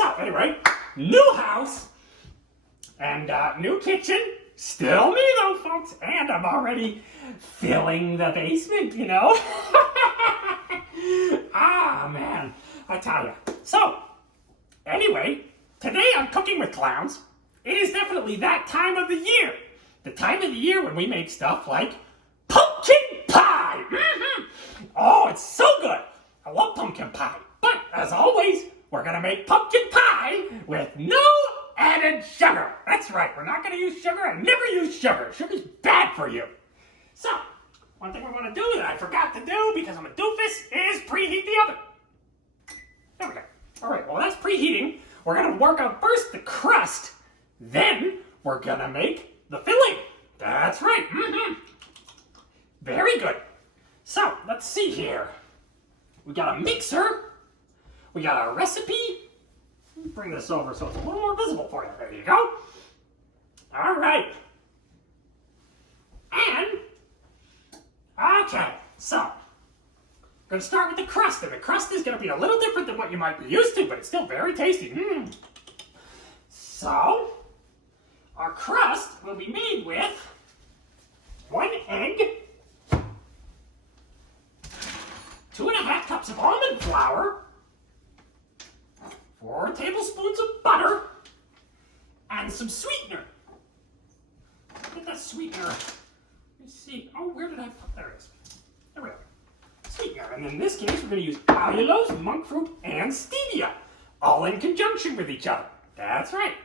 So anyway, new house and new kitchen. Still me though, folks. And I'm already filling the basement, you know. Ah, man. I tell you. So, anyway, today I'm cooking with clowns. It is definitely that time of the year. The time of the year when we make stuff like pumpkin pie. Oh, it's so good. I love pumpkin pie. But, as always, we're going to make pumpkin pie with no added sugar. That's right. We're not going to use sugar. I never use sugar. Sugar's bad for you. So, one thing we're going to do that I forgot to do because I'm a doofus is preheat the oven. There we go. All right, well, that's preheating. We're going to work on first the crust. Then we're going to make the filling. That's right. Very good. So, let's see here. We got a mixer. We got a recipe. Let me bring this over so it's a little more visible for you. There you go. All right. And, okay, so, I'm going to start with the crust. And the crust is going to be a little different than what you might be used to, but it's still very tasty. So, our crust will be made with 1 egg, 2.5 cups of almond flour, 4 tablespoons of butter, and some sweetener. Get that sweetener. Let me see. Oh, where did I put? There it is. There we go. Sweetener. And in this case, we're going to use allulose, monk fruit, and stevia, all in conjunction with each other. That's right.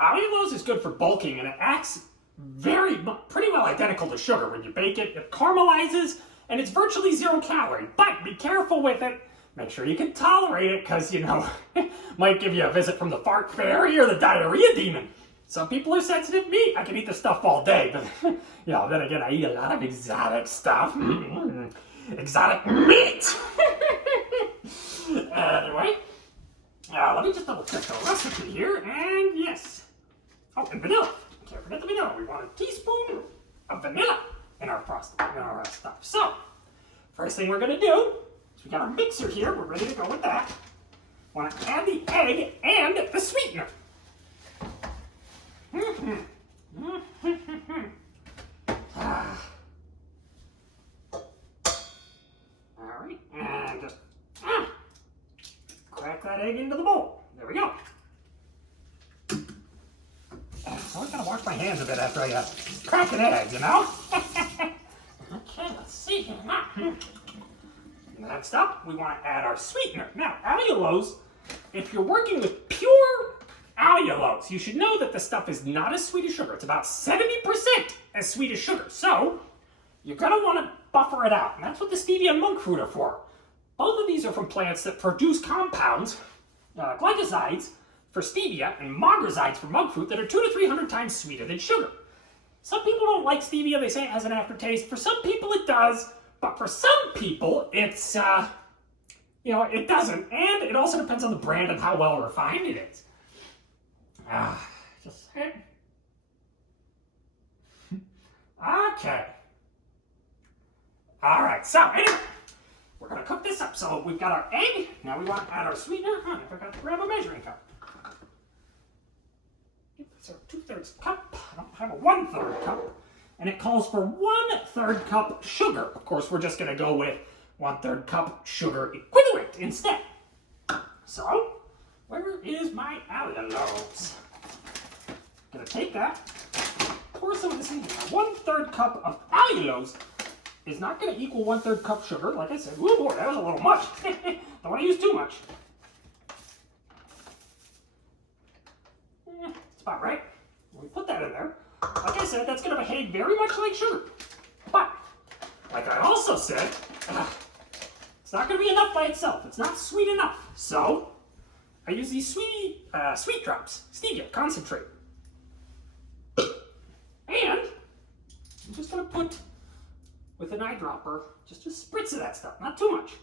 Allulose is good for bulking, and it acts pretty well identical to sugar. When you bake it, it caramelizes, and it's virtually 0 calorie. But be careful with it. Make sure you can tolerate it, because, you know, it might give you a visit from the fart fairy or the diarrhea demon. Some people are sensitive to meat. I can eat this stuff all day, but, you know, then again, I eat a lot of exotic stuff. Exotic meat! Anyway, let me just double check the recipe here, and yes. Oh, and vanilla. Can't forget the vanilla. We want a teaspoon of vanilla in our frosting, in our stuff. So, first thing we're going to do is we got our mixer here. We're ready to go with that. Want to add the egg and the sweetener. Alright, and just crack that egg into the bowl. There we go. So I'm going to wash my hands a bit after I crack an egg, you know? Okay, let's see here. Next up, we want to add our sweetener. Now, allulose, if you're working with pure allulose, you should know that the stuff is not as sweet as sugar. It's about 70% as sweet as sugar. So, you're going to want to buffer it out. And that's what the stevia and monk fruit are for. Both of these are from plants that produce compounds, glycosides for stevia and mongrosides for monk fruit that are 200 to 300 times sweeter than sugar. Some people don't like stevia. They say it has an aftertaste. For some people it does. But for some people, it's, you know, it doesn't. And it also depends on the brand and how well refined it is. Just a second. Okay. All right, so anyway, we're going to cook this up. So we've got our egg. Now we want to add our sweetener. I forgot to grab a measuring cup. It's our 2/3 cup. I don't have a 1/3 cup. And it calls for 1/3 cup sugar. Of course, we're just going to go with 1/3 cup sugar equivalent instead. So, where is my allulose? Going to take that, pour some of this in here. 1/3 cup of allulose is not going to equal 1/3 cup sugar. Like I said, oh boy, that was a little much. Don't want to use too much. It's about right. We put that in there. Like I said, that's going to behave very much like sugar. But, like I also said, it's not going to be enough by itself. It's not sweet enough. So, I use these sweet drops, stevia, concentrate. And, I'm just going to put, with an eyedropper, just a spritz of that stuff. Not too much.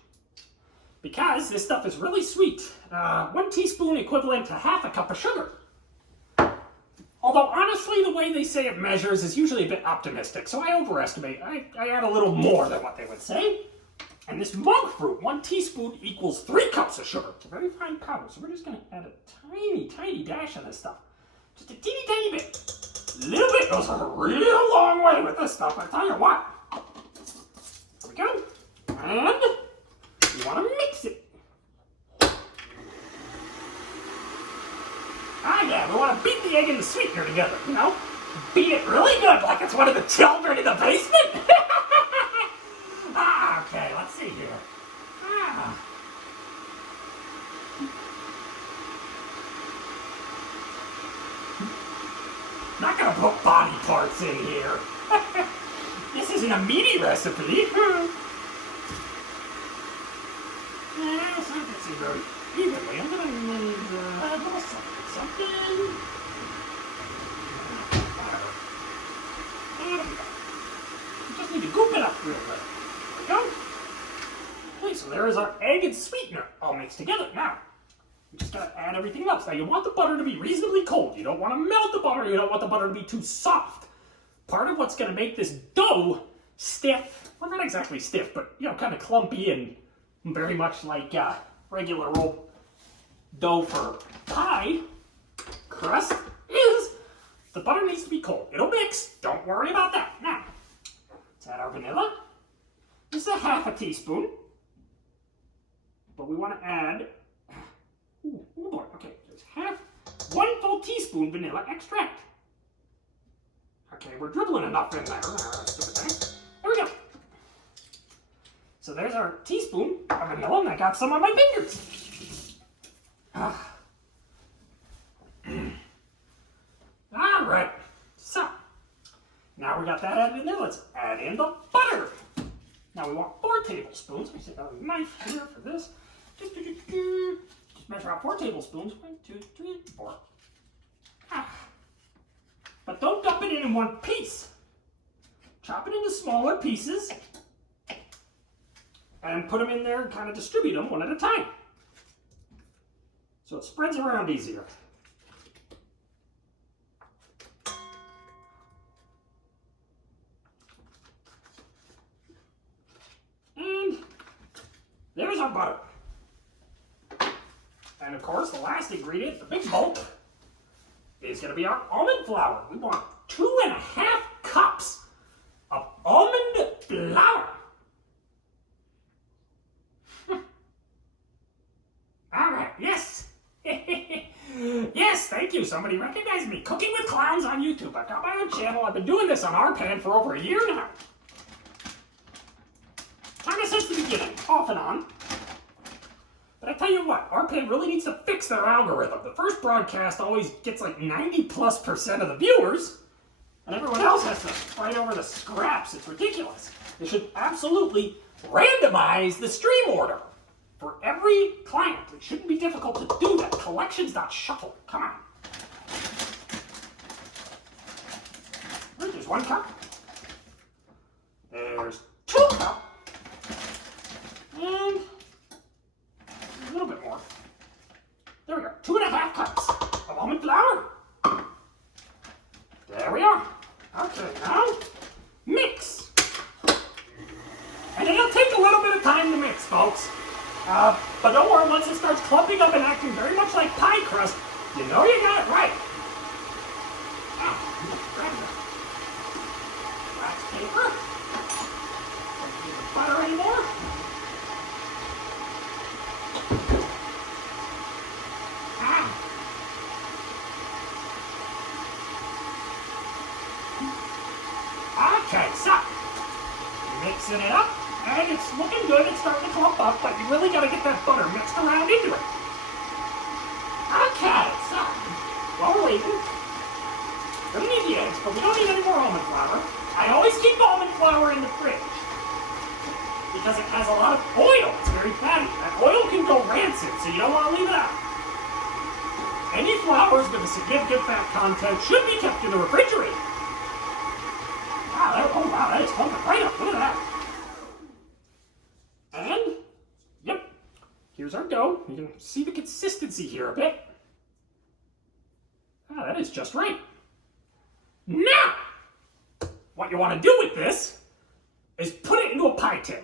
Because this stuff is really sweet. 1 teaspoon equivalent to 1/2 cup of sugar. Although, honestly, the way they say it measures is usually a bit optimistic, so I overestimate. I add a little more than what they would say. And this monk fruit, 1 teaspoon equals 3 cups of sugar. It's a very fine powder, so we're just going to add a tiny, tiny dash of this stuff. Just a teeny, tiny bit. A little bit goes a real long way with this stuff, I tell you what. There we go. And you want to mix it. Ah, yeah, we want to beat the egg and the sweetener together, you know? Beat it really good, like it's one of the children in the basement. Okay, let's see here. Not gonna put body parts in here. This isn't a meaty recipe. It's not mixing very evenly. I'm gonna need a little something. You just need to goop it up real good. There we go. Okay, so there is our egg and sweetener all mixed together. Now, you just gotta add everything else. Now, you want the butter to be reasonably cold. You don't want to melt the butter. You don't want the butter to be too soft. Part of what's gonna make this dough stiff, well, not exactly stiff, but, you know, kind of clumpy and very much like regular old dough for pie crust is the butter needs to be cold. It'll mix. Don't worry about that. Now, let's add our vanilla. This is a half a teaspoon. But we want to add, oh boy, okay, there's 1 full teaspoon vanilla extract. Okay, we're dribbling enough in there. There we go. So there's our teaspoon of vanilla, and I got some on my fingers. All right, so now we got that added in there. Let's add in the butter. Now we want 4 tablespoons. Let me set a knife here for this. Just measure out 4 tablespoons. 1, 2, 3, 4. But don't dump it in one piece. Chop it into smaller pieces and put them in there and kind of distribute them one at a time, so it spreads around easier. And there's our butter. And of course, the last ingredient, the big bulk, is going to be our almond flour. We want 2.5 cups of almond flour. All right, yes. Yes, thank you. Somebody recognized me. Cooking with Clowns on YouTube. I've got my own channel. I've been doing this on our pan for over a year now. Kind of since the beginning, off and on. But I tell you what, our pan really needs to fix their algorithm. The first broadcast always gets like 90+% of the viewers, and everyone else has to fight over the scraps. It's ridiculous. They should absolutely randomize the stream order for every client. It shouldn't be difficult to do that. Collections not shuffle. Come on. Right, there's 1 cup. There's 2 cups. And a little bit more. There we go. 2.5 cups of almond flour. There we are. Okay, now mix. And it'll take a little bit of time to mix, folks. But don't worry, once it starts clumping up and acting very much like pie crust, you know you got it right. Now, grab the wax paper. Don't need the butter anymore. Okay, so mixing it up, and it's looking good. It's starting to clump up, but you really got to get that butter mixed around into it. Okay, so while we're waiting, we're gonna need the eggs, but we don't need any more almond flour. I always keep almond flour in the fridge because it has a lot of oil. It's very fatty. That oil can go rancid, so you don't want to leave it out. Any flours with a significant fat content should be kept in the refrigerator. Oh wow, that is clumping right up. Look at that. And, yep, here's our dough. You can see the consistency here a bit. Ah, that is just right. Now, what you want to do with this is put it into a pie tin.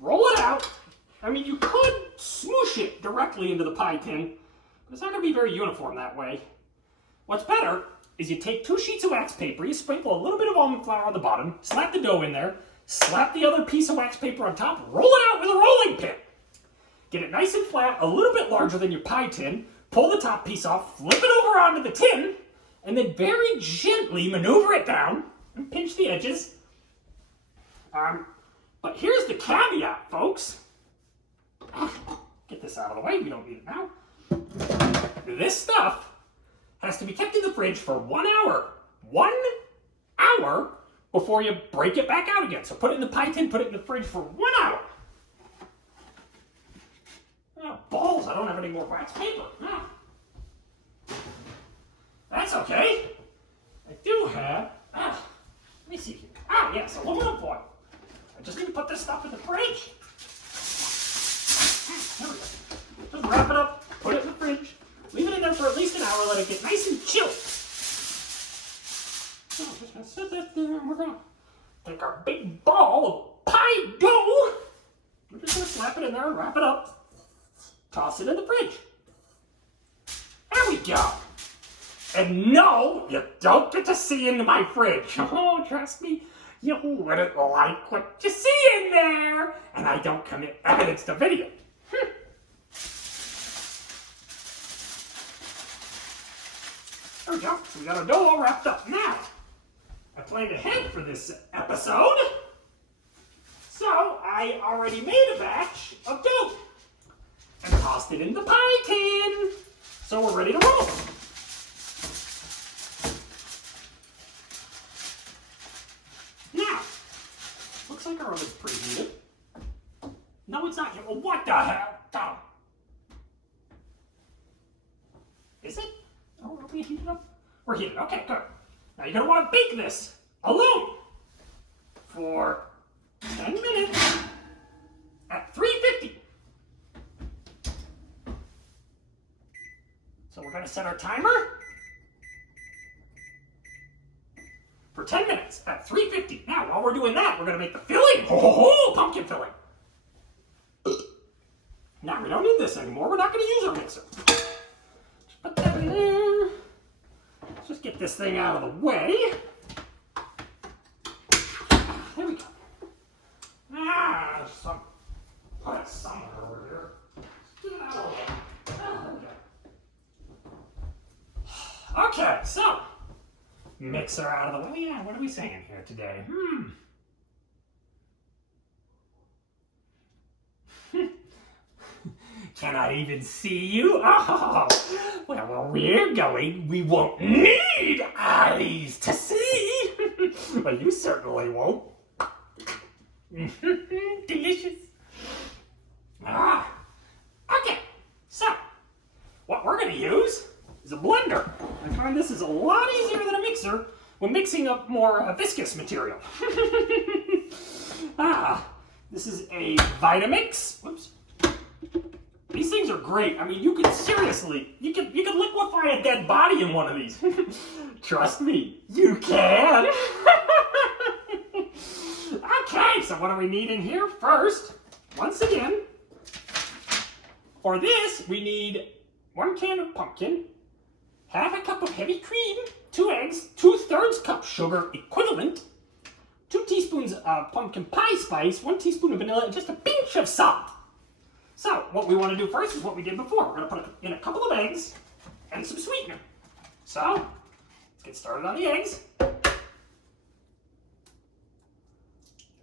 roll it out. I mean, you could smoosh it directly into the pie tin, but it's not going to be very uniform that way. What's better is you take 2 sheets of wax paper, you sprinkle a little bit of almond flour on the bottom, slap the dough in there, slap the other piece of wax paper on top, roll it out with a rolling pin. Get it nice and flat, a little bit larger than your pie tin, pull the top piece off, flip it over onto the tin, and then very gently maneuver it down and pinch the edges. But here's the caveat, folks. Get this out of the way, we don't need it now. This stuff has to be kept in the fridge for 1 hour. 1 hour before you break it back out again. So put it in the pie tin, put it in the fridge for 1 hour. Oh, balls, I don't have any more wax paper. No. That's okay. I do have, let me see here. Yes, aluminum foil. I just need to put this stuff in the fridge. There we go. Just wrap it up, put it in the fridge, leave it in there for at least an hour, let it get nice and chilled. So I'm just going to set that there, and we're going to take our big ball of pie dough. We're just going to slap it in there and wrap it up. Toss it in the fridge. There we go. And no, you don't get to see into my fridge. Oh, trust me, you wouldn't like what you see in there. And I don't commit evidence to video. There we go. So we got our dough all wrapped up. Now, I planned ahead for this episode. So I already made a batch of dough and tossed it in the pie tin. So we're ready to roll. Now, looks like our oven's preheated. No, it's not. Well, what the hell? Oh. Is it? Oh, are we heated up? We're heated. Okay, good. Now you're going to want to bake this alone for 10 minutes at 350. So we're going to set our timer for 10 minutes at 350. Now, while we're doing that, we're going to make the filling. Oh, pumpkin filling. Now, we don't need this anymore. We're not going to use our mixer. Just put that in there. Let's just get this thing out of the way. There we go. There's some. Put some over here. Get it out of the way. Okay, so. Mixer out of the way. Yeah, what are we saying here today? Cannot even see you? Oh, well, where we're going, we won't need eyes to see. Well, you certainly won't. Delicious. Okay, so what we're going to use is a blender. I find this is a lot easier than a mixer when mixing up more viscous material. This is a Vitamix. Whoops. These things are great. I mean, you could seriously, you could liquefy a dead body in one of these. Trust me, you can. Okay, so what do we need in here first? Once again, for this, we need 1 can of pumpkin, half a cup of heavy cream, 2 eggs, 2/3 cup sugar equivalent, 2 teaspoons of pumpkin pie spice, 1 teaspoon of vanilla, and just a pinch of salt. So, what we want to do first is what we did before. We're going to put in a couple of eggs and some sweetener. So, let's get started on the eggs.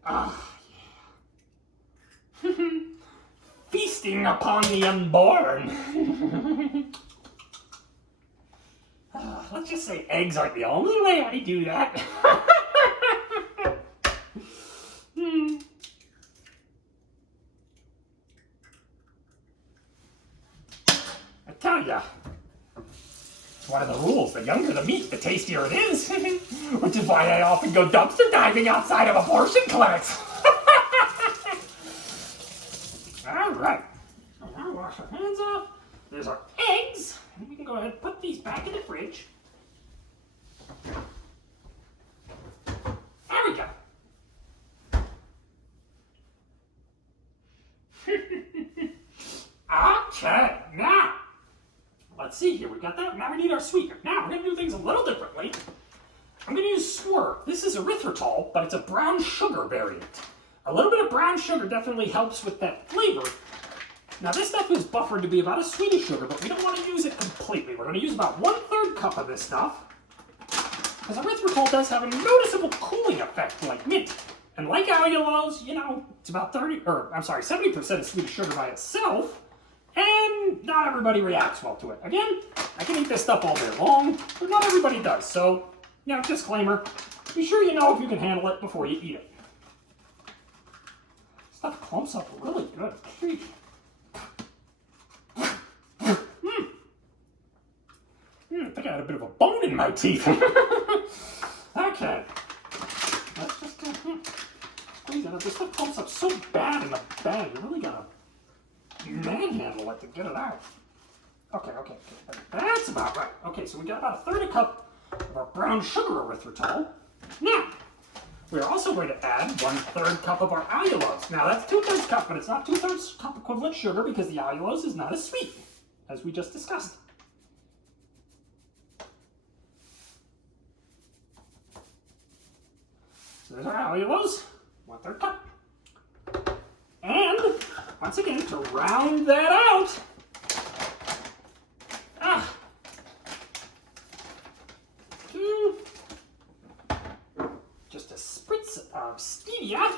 Yeah. Feasting upon the unborn. Let's just say eggs aren't the only way I do that. I tell ya, it's one of the rules. The younger the meat, the tastier it is. Which is why I often go dumpster diving outside of abortion clinics. Alright. So now wash our hands off. There's our eggs. And we can go ahead and put these back in the fridge. There we go. Okay, now, let's see here. We got that. Now we need our sweetener. Now, we're going to do things a little differently. I'm going to use Swerve. This is erythritol, but it's a brown sugar variant. A little bit of brown sugar definitely helps with that flavor. Now, this stuff is buffered to be about as sweet as sugar, but we don't want to use it completely. We're going to use about 1/3 cup of this stuff, because erythritol does have a noticeable cooling effect like mint. And like allulose, you know, it's about 70% is sweet sugar by itself, and not everybody reacts well to it. Again, I can eat this stuff all day long, but not everybody does. So, you know, disclaimer, be sure you know if you can handle it before you eat it. Stuff clumps up really good. Sheesh. I think I had a bit of a bone in my teeth. Okay. Let's just squeeze it up. This stuff clumps up so bad in the bag. You really gotta manhandle it to get it out. Okay. That's about right. Okay, so we got about 1/3 cup of our brown sugar erythritol. Now, we're also going to add 1/3 cup of our allulose. Now, that's 2/3 cup, but it's not 2/3 cup equivalent sugar because the allulose is not as sweet, as we just discussed. So there's our allulose, 1/3 cup. And, once again, to round that out, just a spritz of stevia.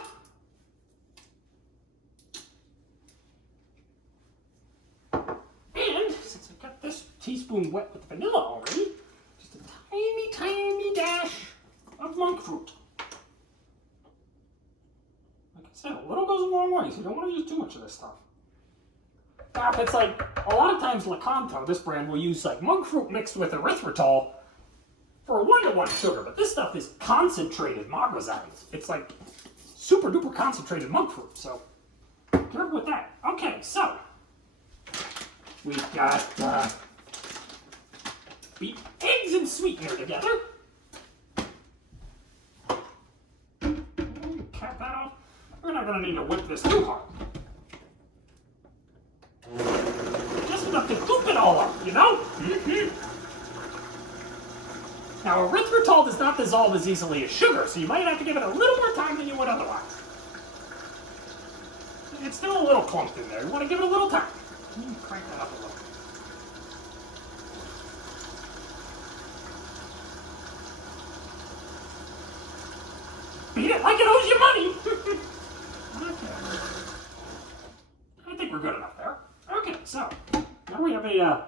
And, since I've got this teaspoon wet with vanilla already, just a tiny, tiny dash of monk fruit. Like I said, a little goes a long way, so you don't want to use too much of this stuff. Now, if it's like, a lot of times Lakanto, this brand, will use like monk fruit mixed with erythritol for a 1-to-1 sugar, but this stuff is concentrated magnesium. It's like super duper concentrated monk fruit, so careful with that. Okay, so we've got beat eggs and sweetener together. Cap that off. We're not going to need to whip this too hard. Just enough to goop it all up, you know? Now, erythritol does not dissolve as easily as sugar, so you might have to give it a little more time than you would otherwise. It's still a little clumped in there. You want to give it a little time. Crank that up a little. Beat it like it owes you money. Okay. I think we're good enough there. Okay, so now we have a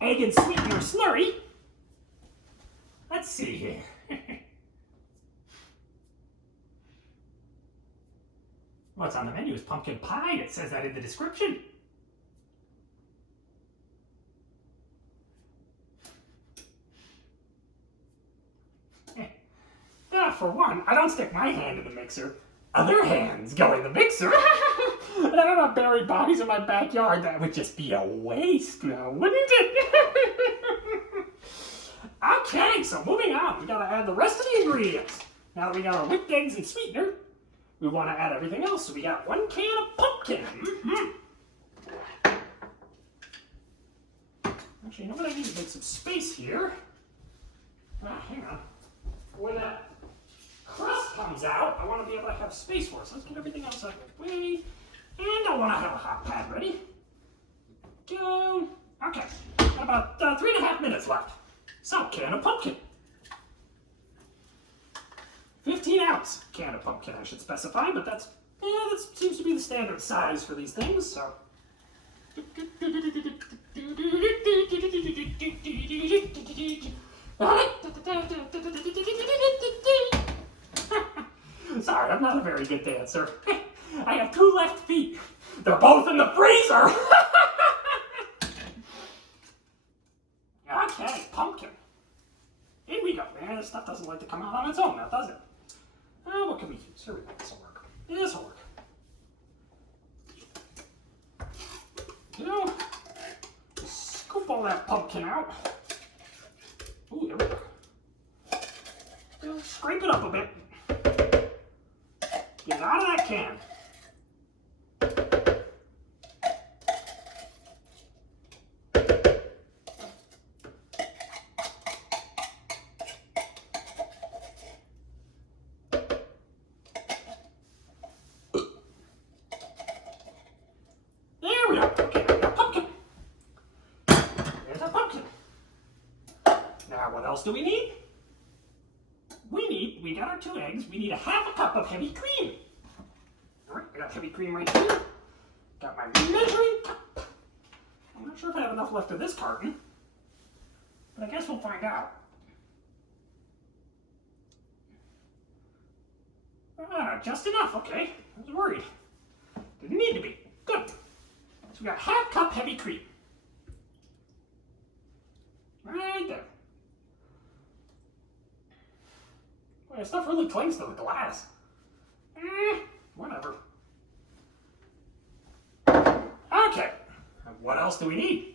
egg and sweetener slurry. Let's see here. What's on the menu is pumpkin pie. It says that in the description. For one, I don't stick my hand in the mixer. Other hands go in the mixer. And I don't have buried bodies in my backyard. That would just be a waste now, wouldn't it? Okay, so moving on. We gotta add the rest of the ingredients. Now that we got our whipped eggs and sweetener, we want to add everything else. So we got 1 can of pumpkin. Actually, you know what? I need to make some space here. Hang on. When that crust comes out, I want to be able to have space for it. So let's get everything else out of the way. And I want to have a hot pad ready. Go. Okay. Got about 3.5 minutes left. So, can of pumpkin. 15-ounce can of pumpkin, I should specify, but that seems to be the standard size for these things, so. Sorry, I'm not a very good dancer. I have 2 left feet. They're both in the freezer. Okay, pumpkin. In we go. Man, this stuff doesn't like to come out on its own now, does it? What can we use? Here we go. This will work. This will work. You know, scoop all that pumpkin out. Ooh, there we go. Scrape it up a bit. Get it out of that can. What else do we need? We got our 2 eggs. We need a half a cup of heavy cream. All right, I got heavy cream right here. Got my measuring cup. I'm not sure if I have enough left of this carton, but I guess we'll find out. Just enough, okay. I was worried. Didn't need to be. Good. So we got half cup heavy cream. Right there. Boy, this stuff really clings to the glass. Whatever. Okay. What else do we need?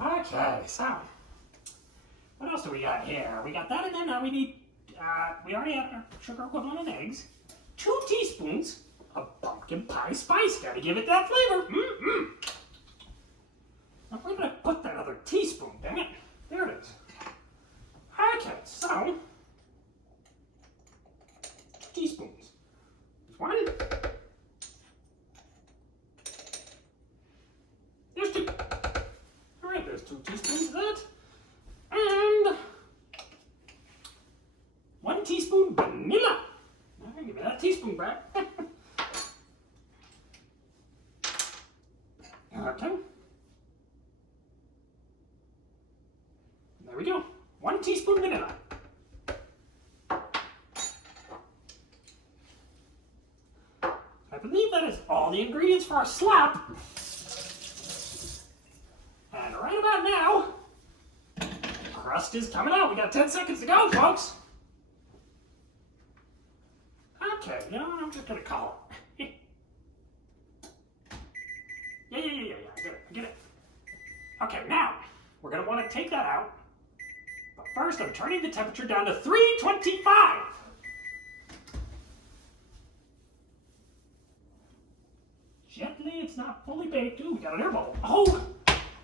Okay, so what else do we got here? We got that, and then now we need, we already have our sugar equivalent in eggs. 2 teaspoons of pumpkin pie spice. Gotta give it that flavor. Now, where did I put that other teaspoon? Dang it. There it is. Okay, so 2 teaspoons. There's 1. There's 2. All right, there's 2 teaspoons of that. And 1 teaspoon vanilla. Now, give me that teaspoon back. Okay. There we go. 1 teaspoon vanilla. I believe that is all the ingredients for our slap. And right about now, crust is coming out. We got 10 seconds to go, folks. Okay, you know what? I'm just going to call it. Yeah. I get it. Okay, now, we're going to want to take that out. But first, I'm turning the temperature down to 325. Gently, it's not fully baked. Ooh, we got an air bubble. Oh,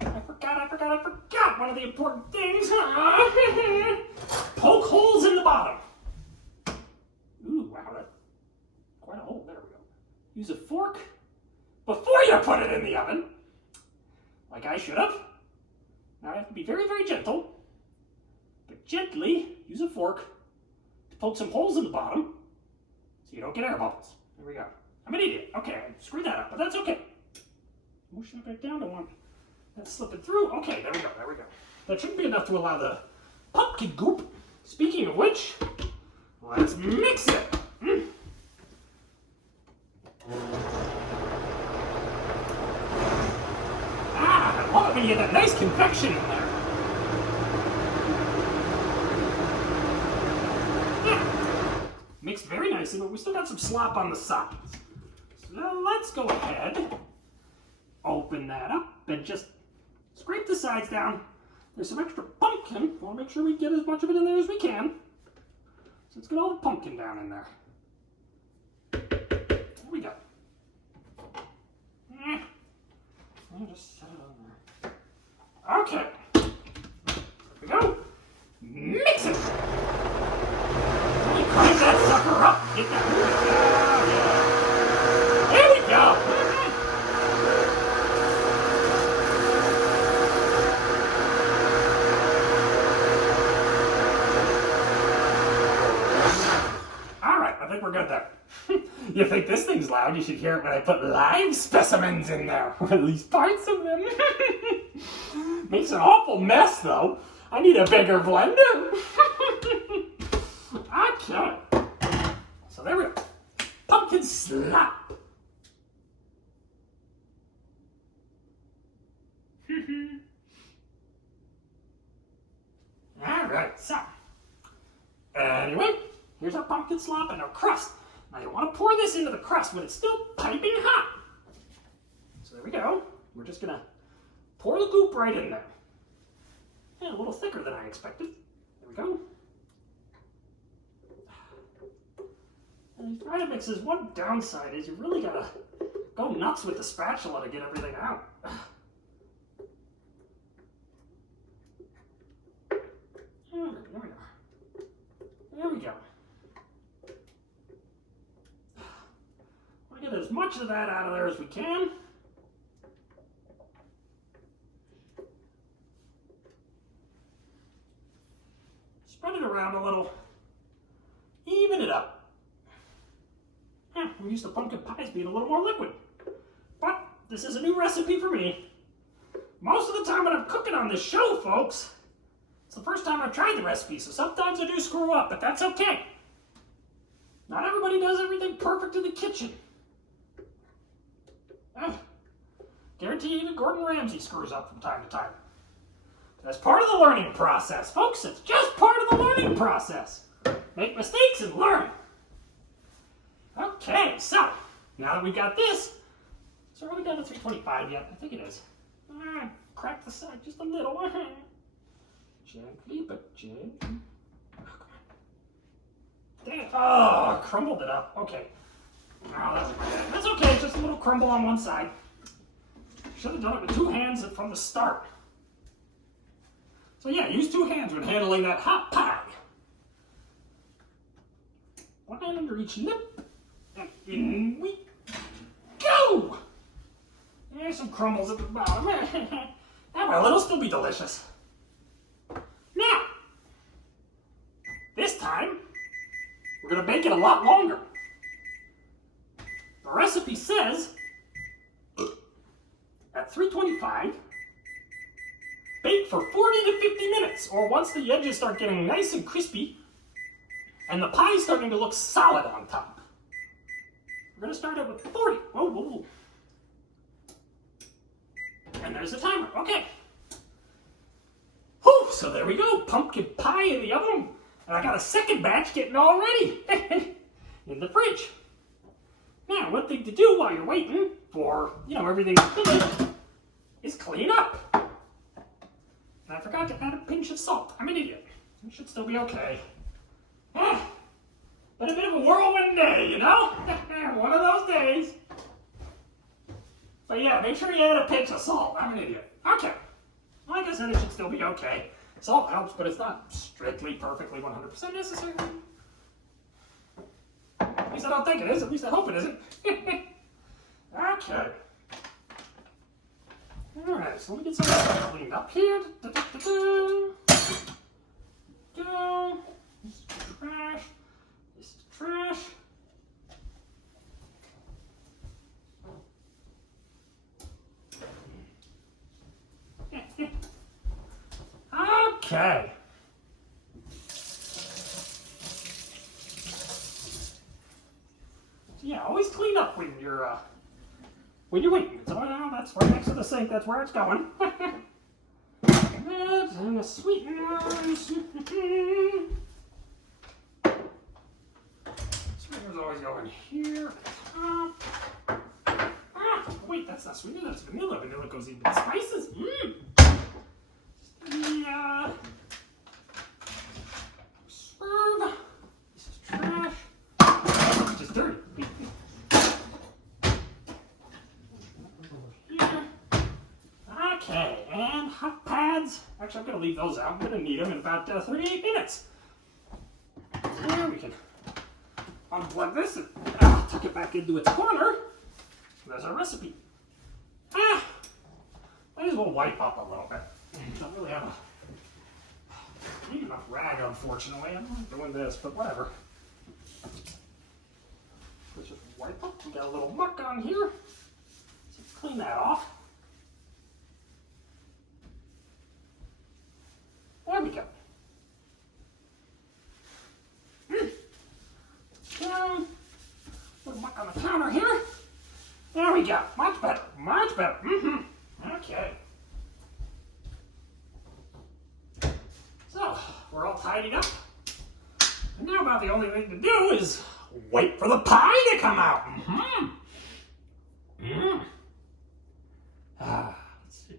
I forgot one of the important things. Poke holes in the bottom. Ooh, wow, that's quite a hole. There we go. Use a fork before you put it in the oven, like I should have. Now I have to be very, very gentle, but gently use a fork to poke some holes in the bottom so you don't get air bubbles. There we go. I'm an idiot. Okay, I screwed that up, but that's okay. Motion it back down. I want that slipping through. Okay, there we go. That shouldn't be enough to allow the pumpkin goop. Speaking of which, let's mix it. I love it when you get that nice convection in there. Mixed very nicely, but we still got some slop on the sides. So now let's go ahead, open that up, and just scrape the sides down. There's some extra pumpkin. I want to make sure we get as much of it in there as we can. So let's get all the pumpkin down in there. There we go. I'll just set it on there. Okay. There we go. Mix it. Crank that sucker up. Get that. There we go. All right, I think we're good there. You think this thing's loud? You should hear it when I put live specimens in there, or at least parts of them. Makes an awful mess, though. I need a bigger blender. Okay. So there we go. Pumpkin slop. All right, so anyway, here's our pumpkin slop and our crust. Now you want to pour this into the crust when it's still piping hot. So there we go. We're just gonna pour the goop right in there. Yeah, a little thicker than I expected. There we go. And try to mix this. One downside is you really gotta go nuts with the spatula to get everything out. There we go. much of that out of there as we can. Spread it around a little. Even it up. I'm used to pumpkin pies being a little more liquid. But this is a new recipe for me. Most of the time when I'm cooking on this show, folks, it's the first time I've tried the recipe, so sometimes I do screw up, but that's okay. Not everybody does everything perfect in the kitchen. Guarantee even Gordon Ramsay screws up from time to time. That's part of the learning process, folks. It's just part of the learning process. Make mistakes and learn. Okay, so now that we got this, so are we done at 325 yet? I think it is. Crack the side just a little. Gently, but gently. Oh, come on. Dang it. Oh, I crumbled it up. Okay. Oh, that's okay. Just a little crumble on one side. Should have done it with two hands from the start. So yeah, use two hands when handling that hot pie. One hand under each lip. And in we go! There's some crumbles at the bottom. Well, it'll still be delicious. Now, this time, we're going to bake it a lot longer. The recipe says, at 325, bake for 40 to 50 minutes, or once the edges start getting nice and crispy, and the pie's starting to look solid on top. We're going to start it with 40. Whoa, whoa, whoa. And there's the timer. Okay. Whew, so there we go. Pumpkin pie in the oven. And I got a second batch getting all ready in the fridge. Now, one thing to do while you're waiting for, everything to finish is clean up. And I forgot to add a pinch of salt. I'm an idiot. It should still be okay. But a bit of a whirlwind day, One of those days. But yeah, make sure you add a pinch of salt. I'm an idiot. Okay. Like I said, it should still be okay. Salt helps, but it's not strictly, perfectly, 100% necessary. At least I don't think it is. At least I hope it isn't. Okay. Alright, so let me get some of this cleaned up here. Go. This is trash. This is trash. Okay. So yeah, always clean up when you're waiting. So that's right next to the sink. That's where it's going. And the sweeteners. Sweeteners always go in here. Wait, that's not sweetener. That's vanilla. Vanilla goes in with spices. Yeah. Serve. This is trash. It's just dirty. Here. Okay, and hot pads. Actually, I'm going to leave those out. I'm going to need them in about 38 minutes. There we can unplug this and tuck it back into its corner. There's our recipe. Might as well wipe up a little bit. I don't really have need enough rag, unfortunately. I'm not doing this, but whatever. Let's just wipe up. We got a little muck on here. So let's clean that off. There we go. Little muck on the counter here. There we go. Much better. Much better. Okay. So, we're all tidied up. And now about the only thing to do is wait for the pie to come out. Let's see.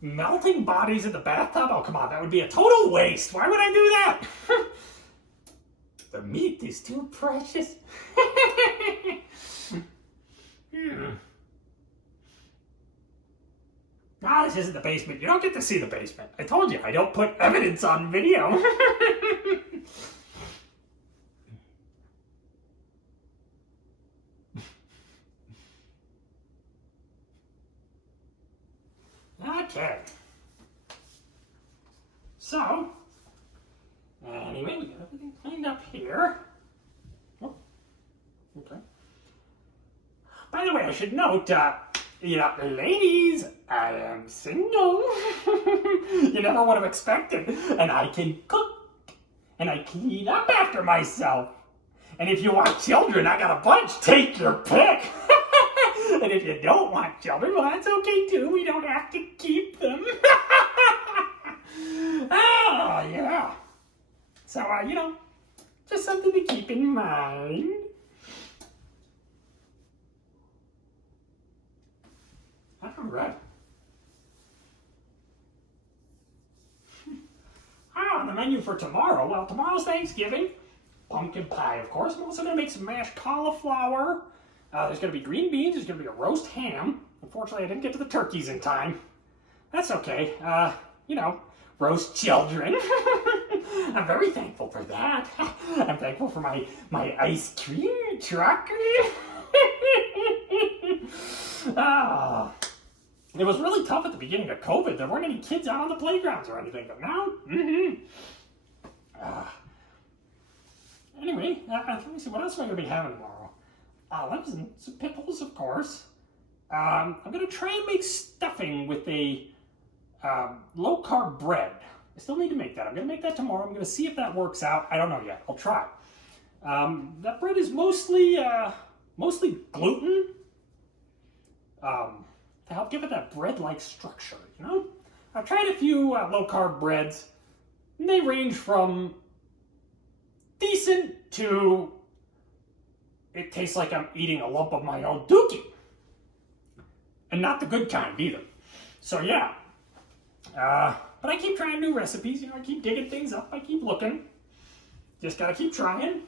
Melting bodies in the bathtub? Oh, come on, that would be a total waste. Why would I do that? The meat is too precious. Ah, this isn't the basement. You don't get to see the basement. I told you, I don't put evidence on video. Okay. So, anyway, we got everything cleaned up here. Oh, okay. By the way, I should note, ladies, I am single. You never would have expected. And I can cook. And I clean up after myself. And if you want children, I got a bunch. Take your pick. And if you don't want children, well, that's okay too. We don't have to keep them. Oh, yeah. So, just something to keep in mind. All right. On the menu for tomorrow, well, tomorrow's Thanksgiving. Pumpkin pie, of course. I'm also going to make some mashed cauliflower. There's going to be green beans. There's going to be a roast ham. Unfortunately, I didn't get to the turkeys in time. That's okay. Roast children. I'm very thankful for that. I'm thankful for my ice cream truck. It was really tough at the beginning of COVID. There weren't any kids out on the playgrounds or anything, but now, anyway, let me see, what else am I going to be having tomorrow? Olives and some pickles, of course. I'm going to try and make stuffing with a low-carb bread. I still need to make that. I'm going to make that tomorrow. I'm going to see if that works out. I don't know yet. I'll try. That bread is mostly gluten. To help give it that bread-like structure, I've tried a few low-carb breads, and they range from decent to it tastes like I'm eating a lump of my own dookie. And not the good kind, either. So, yeah. But I keep trying new recipes, I keep digging things up, I keep looking. Just gotta keep trying.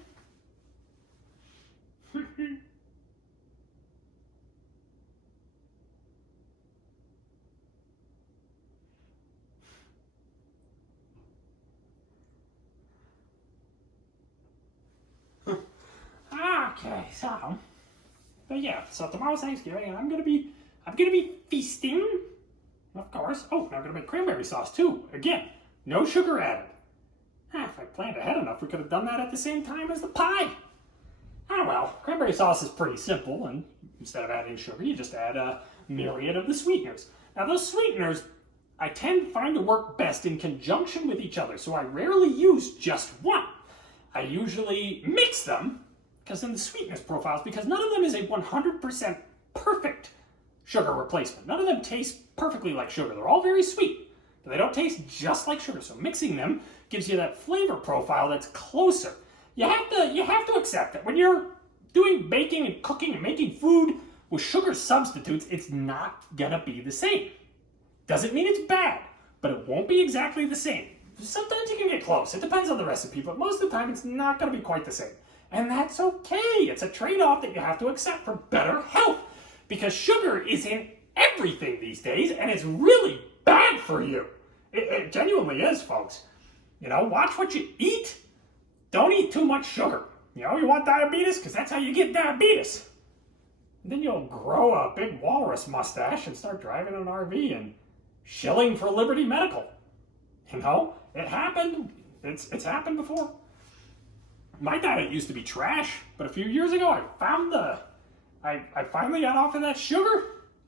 Okay, so tomorrow's Thanksgiving, and I'm gonna be feasting, of course. Oh, and I'm gonna make cranberry sauce too. Again, no sugar added. If I planned ahead enough, we could have done that at the same time as the pie. Oh well, cranberry sauce is pretty simple, and instead of adding sugar, you just add a myriad of the sweeteners. Now those sweeteners, I tend to find to work best in conjunction with each other, so I rarely use just one. I usually mix them, because in the sweetness profiles, because none of them is a 100% perfect sugar replacement. None of them taste perfectly like sugar. They're all very sweet, but they don't taste just like sugar. So mixing them gives you that flavor profile that's closer. You have to accept that when you're doing baking and cooking and making food with sugar substitutes, it's not gonna be the same. Doesn't mean it's bad, but it won't be exactly the same. Sometimes you can get close. It depends on the recipe, but most of the time it's not gonna be quite the same. And that's okay. It's a trade-off that you have to accept for better health. Because sugar is in everything these days, and it's really bad for you. It genuinely is, folks. Watch what you eat. Don't eat too much sugar. You want diabetes? Because that's how you get diabetes. And then you'll grow a big walrus mustache and start driving an RV and shilling for Liberty Medical. It happened. It's happened before. My diet used to be trash, but a few years ago I finally got off of that sugar,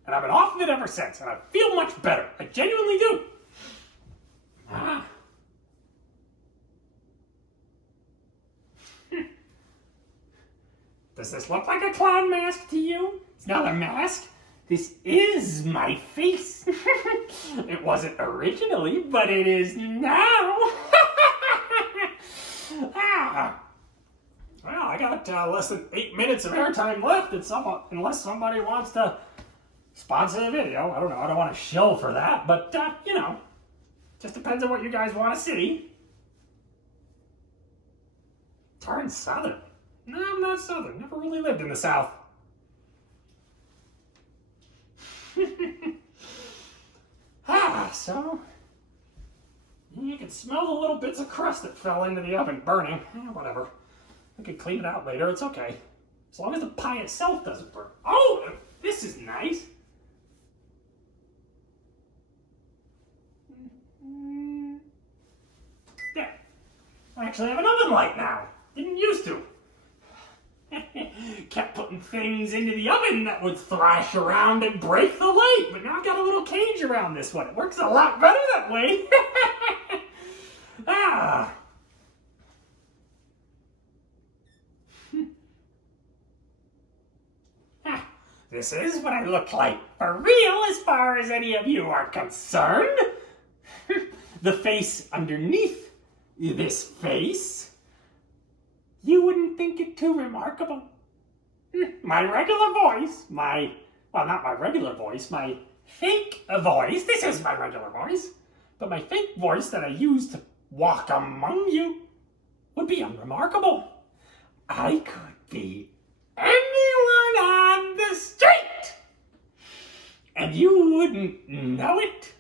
and I've been off of it ever since, and I feel much better. I genuinely do. Does this look like a clown mask to you? It's not a mask. This is my face. It wasn't originally, but it is now. Well, I got less than 8 minutes of airtime left, unless somebody wants to sponsor the video. I don't know. I don't want to shill for that, but, just depends on what you guys want to see. Turn southern. No, I'm not southern. Never really lived in the South. So you can smell the little bits of crust that fell into the oven burning. Whatever. We can clean it out later. It's okay. As long as the pie itself doesn't burn. Oh, this is nice. There. I actually have an oven light now. Didn't used to. Kept putting things into the oven that would thrash around and break the light, but now I've got a little cage around this one. It works a lot better that way. Ah. This is what I look like for real as far as any of you are concerned. The face underneath this face, you wouldn't think it too remarkable. My regular voice, well, not my regular voice, my fake voice, this is my regular voice, but my fake voice that I use to walk among you would be unremarkable. I could be anyone on the street, and you wouldn't know it.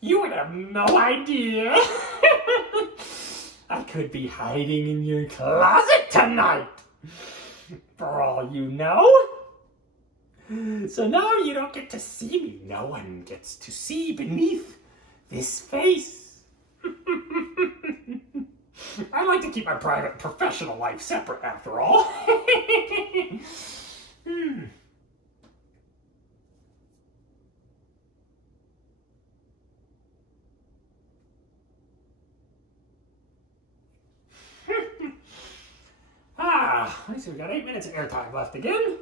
You would have no idea. I could be hiding in your closet tonight, for all you know. So now you don't get to see me. No one gets to see beneath this face. I like to keep my private and professional life separate, after all. Let's see, we got 8 minutes of airtime left again.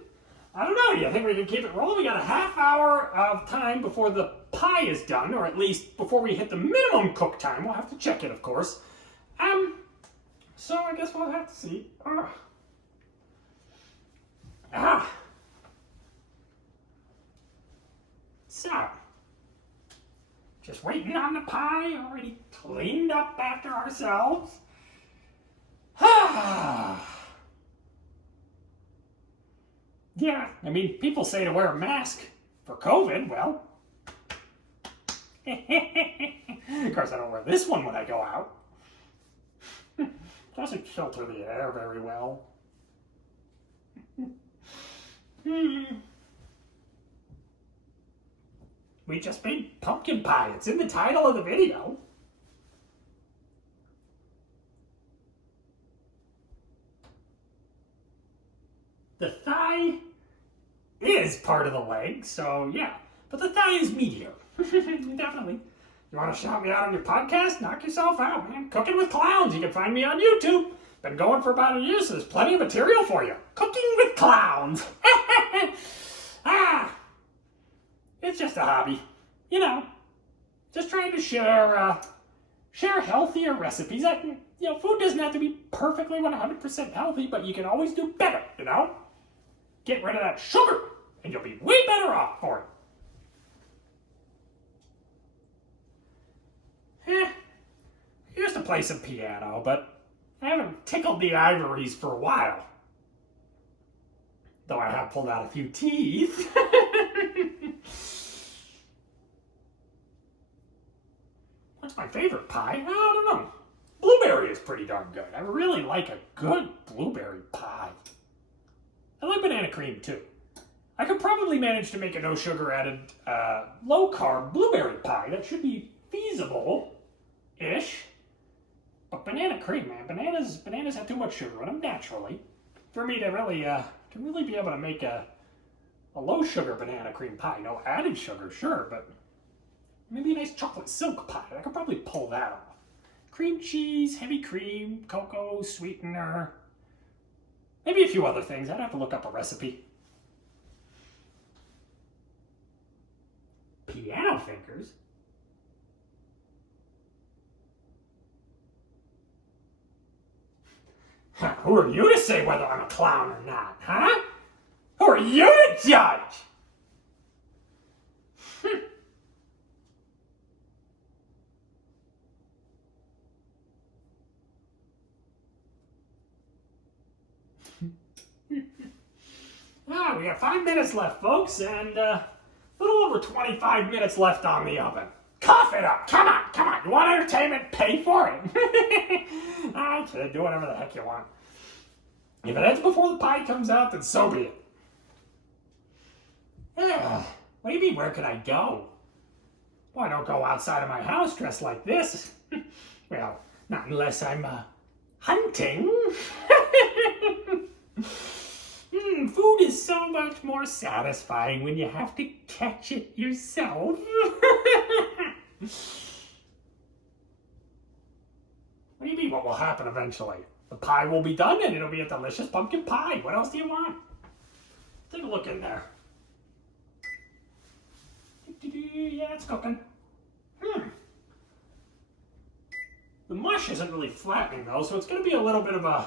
I don't know, do you think we can keep it rolling? We got a half hour of time before the pie is done, or at least before we hit the minimum cook time. We'll have to check it, of course. So I guess we'll have to see. So, just waiting on the pie, already cleaned up after ourselves. Yeah, I mean, people say to wear a mask for COVID. Well, of course I don't wear this one when I go out. Doesn't filter the air very well. We just made pumpkin pie. It's in the title of the video. The thigh is part of the leg, so yeah. But the thigh is meatier. Definitely. You want to shout me out on your podcast? Knock yourself out, man. Cooking with Clowns. You can find me on YouTube. Been going for about a year, so there's plenty of material for you. Cooking with Clowns. It's just a hobby. You know, just trying to share healthier recipes. Food doesn't have to be perfectly 100% healthy, but you can always do better, you know? Get rid of that sugar, and you'll be way better off for it. I used to play some piano, but I haven't tickled the ivories for a while. Though I have pulled out a few teeth. What's my favorite pie? I don't know. Blueberry is pretty darn good. I really like a good blueberry pie. I like banana cream too. I could probably manage to make a no sugar added, low carb blueberry pie. That should be feasible-ish. But banana cream, man, bananas have too much sugar in them naturally. For me to really, to really be able to make a low sugar banana cream pie, no added sugar, sure, but maybe a nice chocolate silk pie. I could probably pull that off. Cream cheese, heavy cream, cocoa, sweetener, maybe a few other things. I'd have to look up a recipe. Piano fingers? Who are you to say whether I'm a clown or not, huh? Who are you to judge? We got 5 minutes left, folks, and a little over 25 minutes left on the oven. Cough it up. Come on, come on. You want entertainment? Pay for it. I kid. Do whatever the heck you want. If it ends before the pie comes out, then so be it. What do you mean, where can I go? Well, I don't go outside of my house dressed like this. Well, not unless I'm hunting. Food is so much more satisfying when you have to catch it yourself. What do you mean, what will happen eventually? The pie will be done and it'll be a delicious pumpkin pie. What else do you want? Take a look in there. Yeah, it's cooking. The mush isn't really flattening though, so it's going to be a little bit of a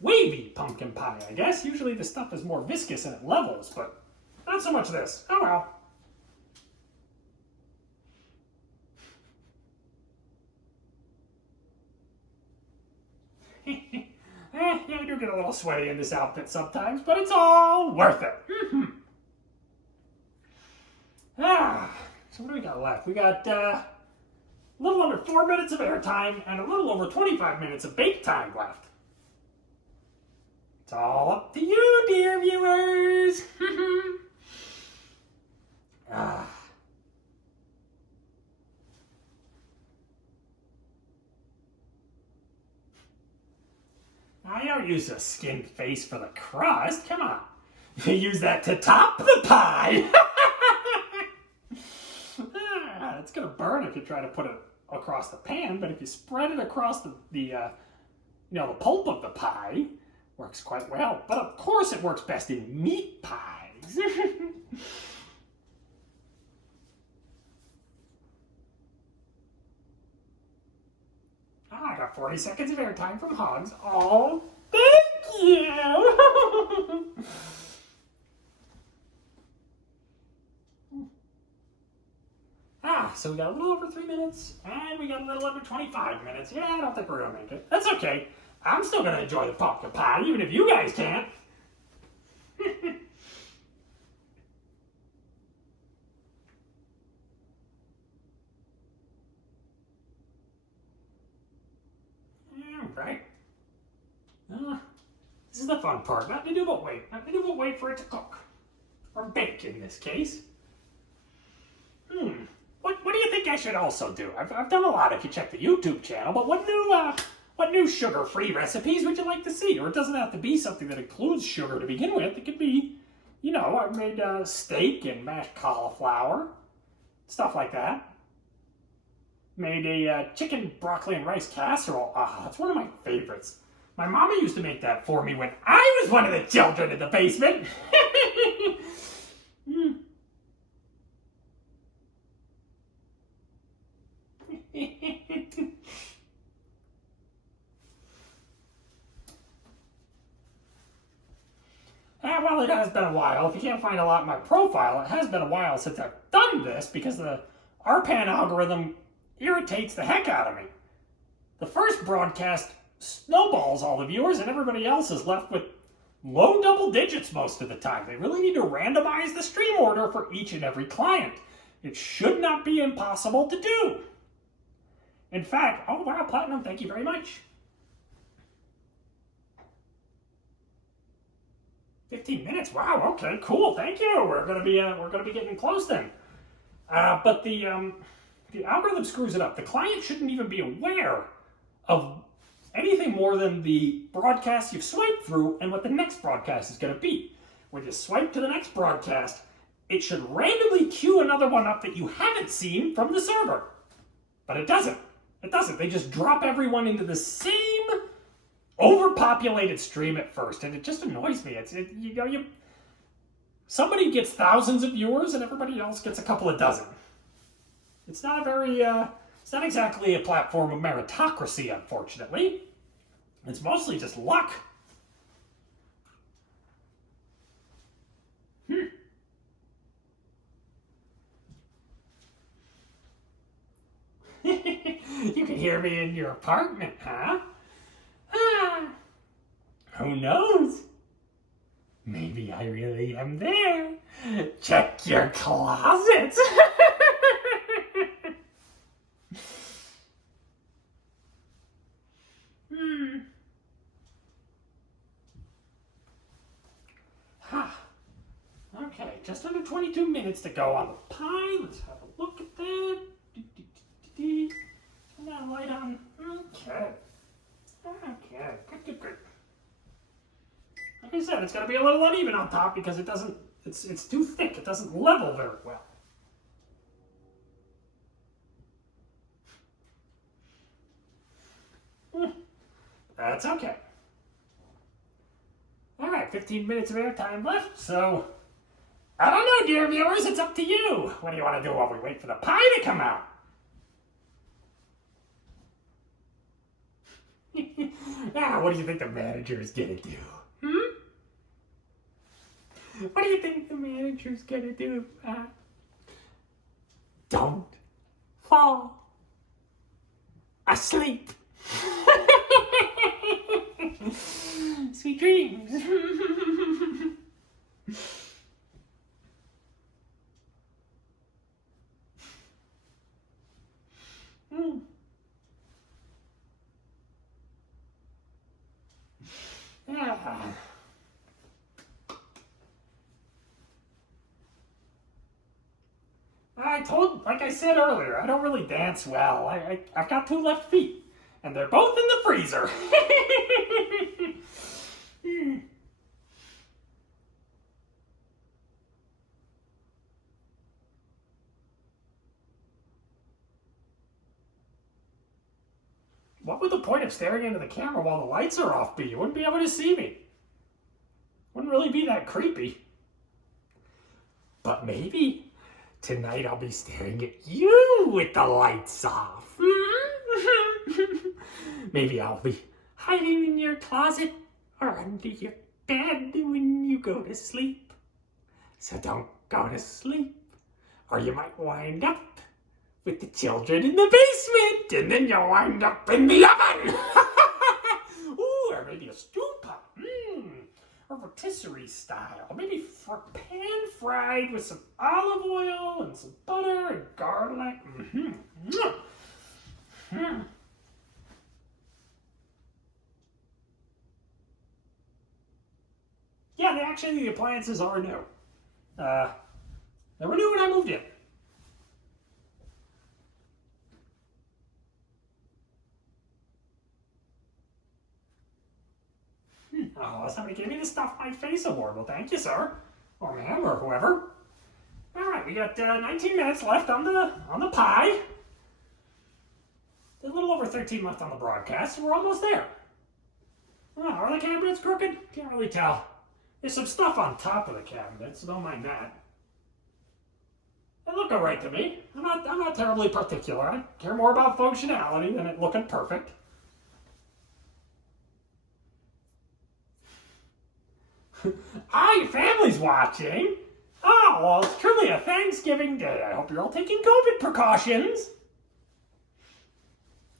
wavy pumpkin pie, I guess. Usually the stuff is more viscous and it levels, but not so much this. Oh well. Yeah, I do get a little sweaty in this outfit sometimes, but it's all worth it. So what do we got left? We got a little under 4 minutes of airtime and a little over 25 minutes of bake time left. It's all up to you, dear viewers. I don't use a skinned face for the crust. Come on. You use that to top the pie. It's going to burn if you try to put it across the pan, but if you spread it across the pulp of the pie, works quite well. But of course it works best in meat pies. I got 40 seconds of airtime from Hogs. Oh, thank you! So we got a little over 3 minutes, and we got a little under 25 minutes. Yeah, I don't think we're gonna make it. That's okay. I'm still gonna enjoy the pumpkin pie, even if you guys can't. Right. This is the fun part. Not to do but wait. Not to do but wait for it to cook. Or bake in this case. What do you think I should also do? I've done a lot if you check the YouTube channel, but what new sugar-free recipes would you like to see? Or it doesn't have to be something that includes sugar to begin with. It could be, I've made steak and mashed cauliflower. Stuff like that. Made a chicken, broccoli, and rice casserole. That's one of my favorites. My mama used to make that for me when I was one of the children in the basement. Well, it has been a while. If you can't find a lot in my profile, it has been a while since I've done this because the RPAN algorithm irritates the heck out of me. The first broadcast snowballs all the viewers and everybody else is left with low double digits most of the time. They really need to randomize the stream order for each and every client. It should not be impossible to do. In fact, oh wow, Platinum, thank you very much. 15 minutes, wow, okay, cool, thank you. We're gonna be getting close then. But the algorithm screws it up. The client shouldn't even be aware of anything more than the broadcast you've swiped through and what the next broadcast is going to be. When you swipe to the next broadcast, it should randomly queue another one up that you haven't seen from the server. But it doesn't. It doesn't. They just drop everyone into the same overpopulated stream at first, and it just annoys me. Somebody gets thousands of viewers and everybody else gets a couple of dozen. It's not a very, it's not exactly a platform of meritocracy, unfortunately. It's mostly just luck. You can hear me in your apartment, huh? Who knows? Maybe I really am there. Check your closet. just under 22 minutes to go on the pie. Let's have a look at that. Turn that light on. Okay. Okay, good. Like I said, it's going to be a little uneven on top because it doesn't, it's too thick. It doesn't level very well. That's okay. All right, 15 minutes of airtime left, so I don't know, dear viewers, it's up to you. What do you want to do while we wait for the pie to come out? What do you think the manager is gonna do? What do you think the manager's gonna do? Don't fall asleep. Sweet dreams. Yeah. Like I said earlier, I don't really dance well. I've got 2 left feet, and they're both in the freezer. What would the point of staring into the camera while the lights are off be? You wouldn't be able to see me. Wouldn't really be that creepy. But maybe tonight I'll be staring at you with the lights off. Maybe I'll be hiding in your closet or under your bed when you go to sleep. So don't go to sleep, or you might wind up with the children in the basement, and then you'll wind up in the oven. Ooh, or maybe a stew pot. Or rotisserie style. Maybe pan-fried with some olive oil and some butter and garlic. Yeah, actually the appliances are new. They were new when I moved in. Oh, somebody gave me the Stuff My Face award. Well, thank you, sir. Or ma'am, or whoever. All right, we got 19 minutes left on the pie. There's a little over 13 left on the broadcast, so we're almost there. Oh, are the cabinets crooked? Can't really tell. There's some stuff on top of the cabinet, so don't mind that. They look all right to me. I'm not terribly particular. I care more about functionality than it looking perfect. Your family's watching. Oh, well, it's truly a Thanksgiving day. I hope you're all taking COVID precautions.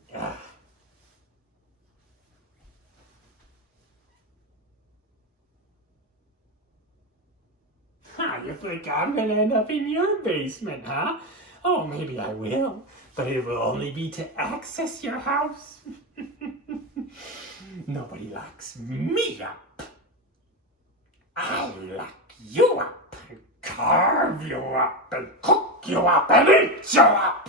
Yeah. You think I'm gonna end up in your basement, huh? Oh, maybe I will, but it will only be to access your house. Nobody locks me up. I lock you up, and carve you up, and cook you up, and eat you up.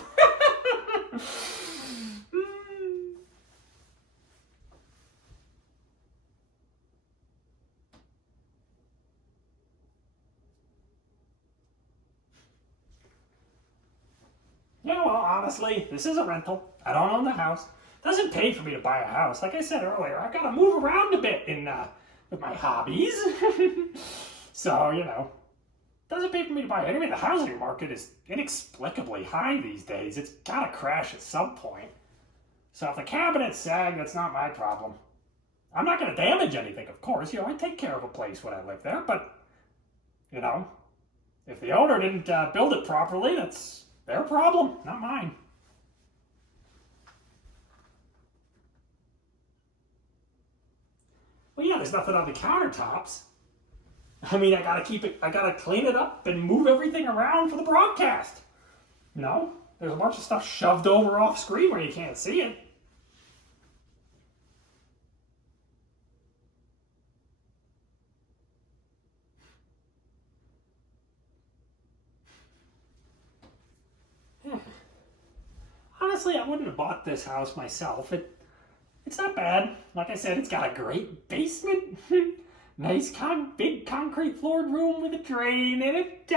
Yeah, well, honestly, this is a rental. I don't own the house. It doesn't pay for me to buy a house. Like I said earlier, I've got to move around a bit with my hobbies. So, you know, it doesn't pay for me to buy it. Anyway, the housing market is inexplicably high these days. It's got to crash at some point. So if the cabinets sag, that's not my problem. I'm not going to damage anything, of course. You know, I take care of a place when I live there. But, you know, if the owner didn't build it properly, that's their problem, not mine. Well, yeah, there's nothing on the countertops. I mean, I gotta clean it up and move everything around for the broadcast. No, there's a bunch of stuff shoved over off screen where you can't see it. honestly, I wouldn't have bought this house myself. It's not bad. Like I said, it's got a great basement. Nice big concrete floored room with a drain in it.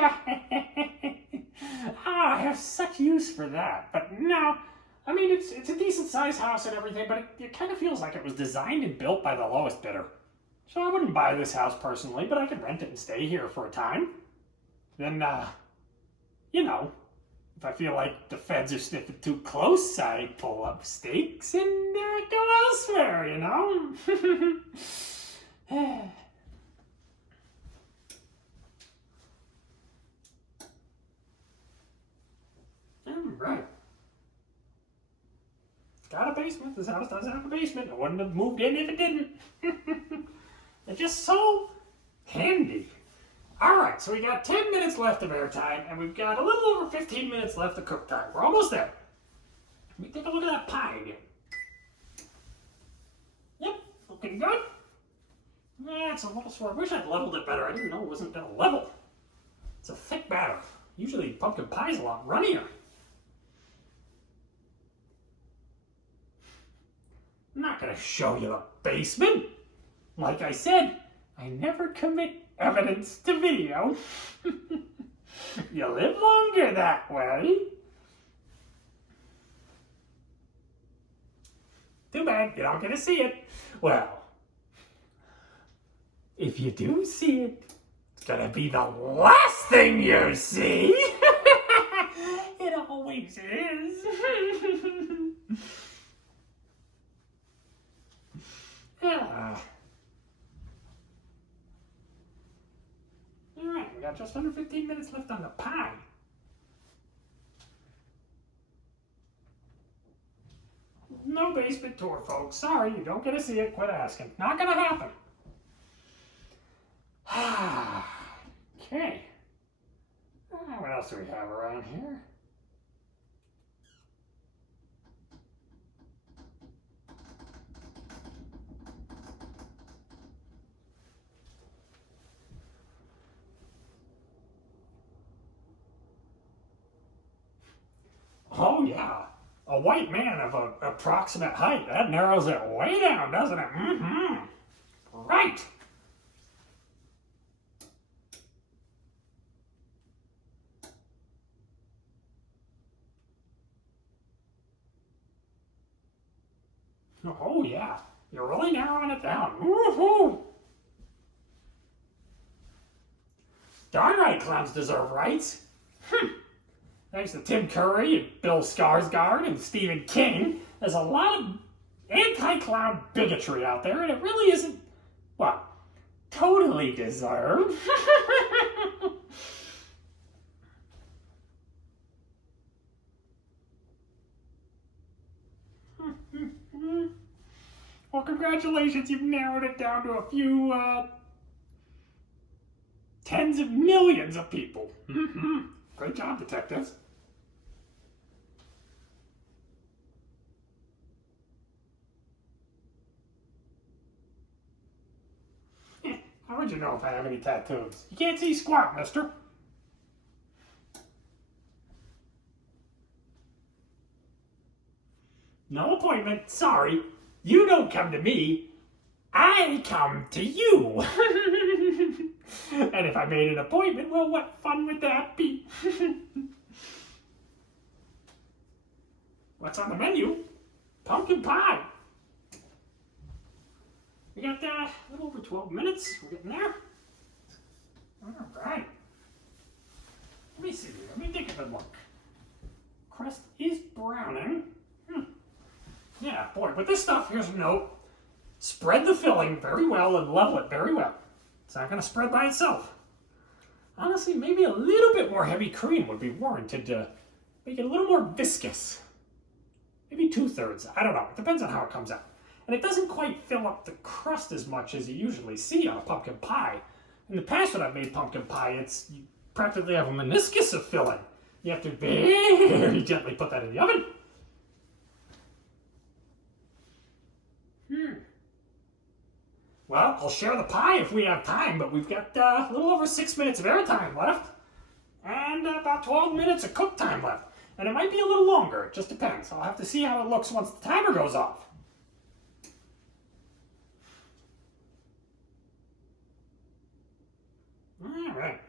I have such use for that. But no, I mean, it's a decent sized house and everything, but it kind of feels like it was designed and built by the lowest bidder. So I wouldn't buy this house personally, but I could rent it and stay here for a time. Then, you know, if I feel like the feds are sniffing too close, I pull up stakes and go elsewhere, you know? Right. It's got a basement. This house does have a basement. I wouldn't have moved in if it didn't. It's just so handy. Alright, so we got 10 minutes left of airtime, and we've got a little over 15 minutes left of cook time. We're almost there. Let me take a look at that pie again. Yep, looking good. Yeah, it's a little sore. I wish I'd leveled it better. I didn't know it wasn't going to level. It's a thick batter. Usually pumpkin pie is a lot runnier. I'm not going to show you the basement. Like I said, I never commit evidence to video. You live longer that way. Too bad you don't get to see it. Well, if you do see it, it's going to be the last thing you see. It always is. Alright, we got just under 15 minutes left on the pie. No basement tour, folks. Sorry, you don't get to see it. Quit asking. Not gonna happen. Okay. What else do we have around here? Oh yeah, a white man of an approximate height. That narrows it way down, doesn't it? Mm-hmm. Right. Oh yeah, you're really narrowing it down. Woohoo! Darn right, clowns deserve rights. Thanks to Tim Curry and Bill Skarsgård and Stephen King, there's a lot of anti-clown bigotry out there, and it really isn't, well, totally deserved. Well, congratulations, you've narrowed it down to a few, tens of millions of people. Great job, detectives. How would you know if I have any tattoos? You can't see squat, mister. No appointment, sorry. You don't come to me. I come to you. And if I made an appointment, well, what fun would that be? What's on the menu? Pumpkin pie. We got a little over 12 minutes. We're getting there. All right. Let me see. Let me take a good look. Crust is browning. Yeah, boy, with this stuff, here's a note. Spread the filling very well and level it very well. It's not going to spread by itself. Honestly, maybe a little bit more heavy cream would be warranted to make it a little more viscous. Maybe 2/3. I don't know. It depends on how it comes out. And it doesn't quite fill up the crust as much as you usually see on a pumpkin pie. In the past when I've made pumpkin pie, you practically have a meniscus of filling. You have to very gently put that in the oven. Well, I'll share the pie if we have time, but we've got a little over 6 minutes of airtime left, and about 12 minutes of cook time left. And it might be a little longer. It just depends. I'll have to see how it looks once the timer goes off. All right.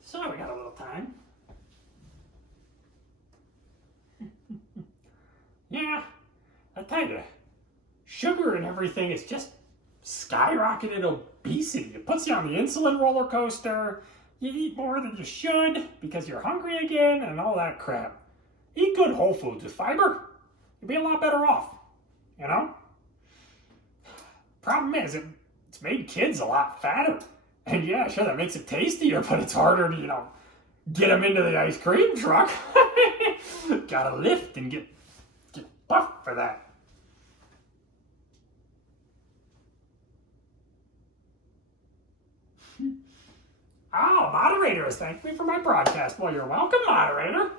So we got a little time. Yeah, I tell you, sugar and everything is just skyrocketed obesity. It puts you on the insulin roller coaster. You eat more than you should because you're hungry again and all that crap. Eat good whole foods with fiber. You'll be a lot better off, you know? Problem is, it's made kids a lot fatter. And yeah, sure, that makes it tastier, but it's harder to, get them into the ice cream truck. Gotta lift and get buffed for that. Oh, moderator has thanked me for my broadcast. Well, you're welcome, moderator.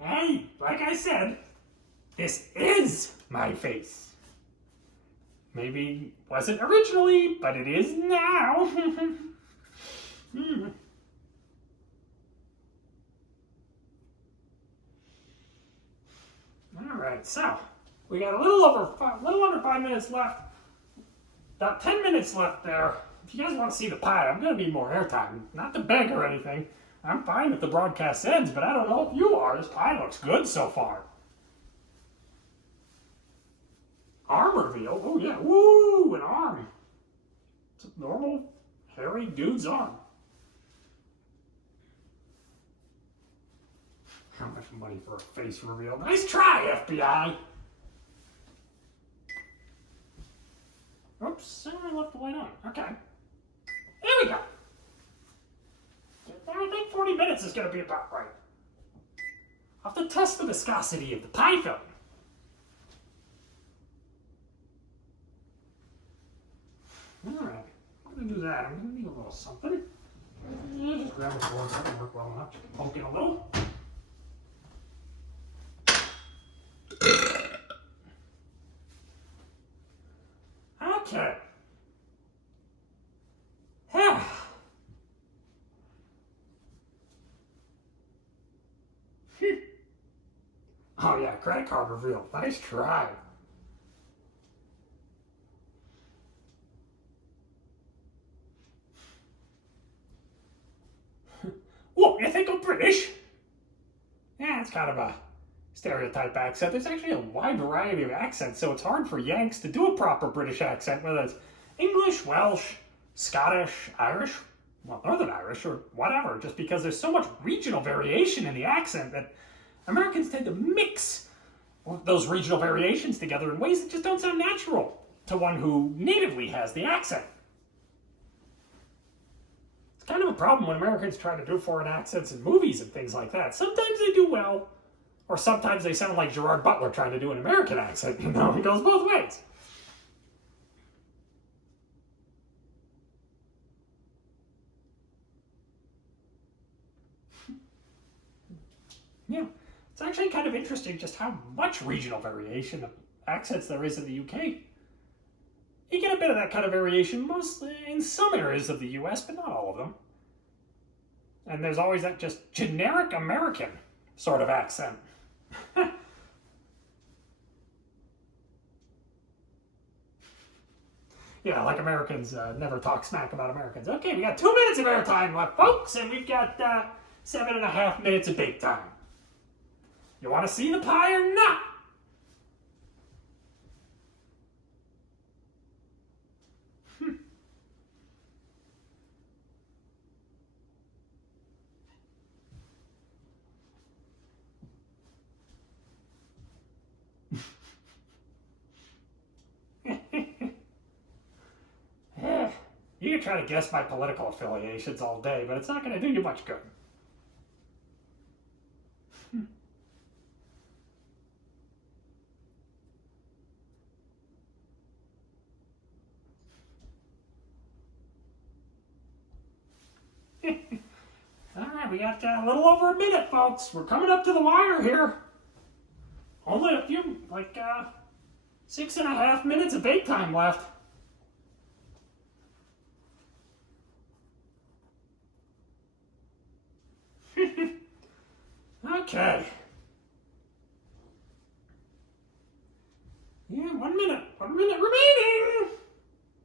Hey, like I said, this is my face. Maybe wasn't originally, but it is now. All right, so we got a little under 5 minutes left. About 10 minutes left there. If you guys want to see the pie, I'm going to need more airtime. Not to beg or anything. I'm fine if the broadcast ends, but I don't know if you are. This pie looks good so far. Arm reveal? Oh yeah, woo, an arm. It's a normal, hairy dude's arm. How much money for a face reveal? Nice try, FBI! Oops, I left the light on. Okay. There we go. I think 40 minutes is going to be about right. I'll have to test the viscosity of the pie film. Alright, I'm going to do that. I'm going to need a little something. Just grab a board. That will work well enough. Just poke it a little. Okay. Yeah. Oh yeah, credit card reveal. Nice try. What, you think I'm British? Yeah, it's kind of a stereotype accent. There's actually a wide variety of accents, so it's hard for Yanks to do a proper British accent, whether it's English, Welsh, Scottish, Irish, well, Northern Irish, or whatever, just because there's so much regional variation in the accent that Americans tend to mix those regional variations together in ways that just don't sound natural to one who natively has the accent. It's kind of a problem when Americans try to do foreign accents in movies and things like that. Sometimes they do well, or sometimes they sound like Gerard Butler trying to do an American accent. It goes both ways. Yeah. It's actually kind of interesting just how much regional variation of accents there is in the UK. You get a bit of that kind of variation mostly in some areas of the US, but not all of them. And there's always that just generic American sort of accent. Yeah, like Americans never talk smack about Americans. Okay, we got 2 minutes of airtime left, folks, and we've got 7.5 minutes of bake time. You want to see the pie or not? You can try to guess my political affiliations all day, but it's not going to do you much good. Alright, we got a little over a minute, folks. We're coming up to the wire here. Only a few, 6.5 minutes of bake time left. Okay. Yeah, 1 minute. 1 minute remaining.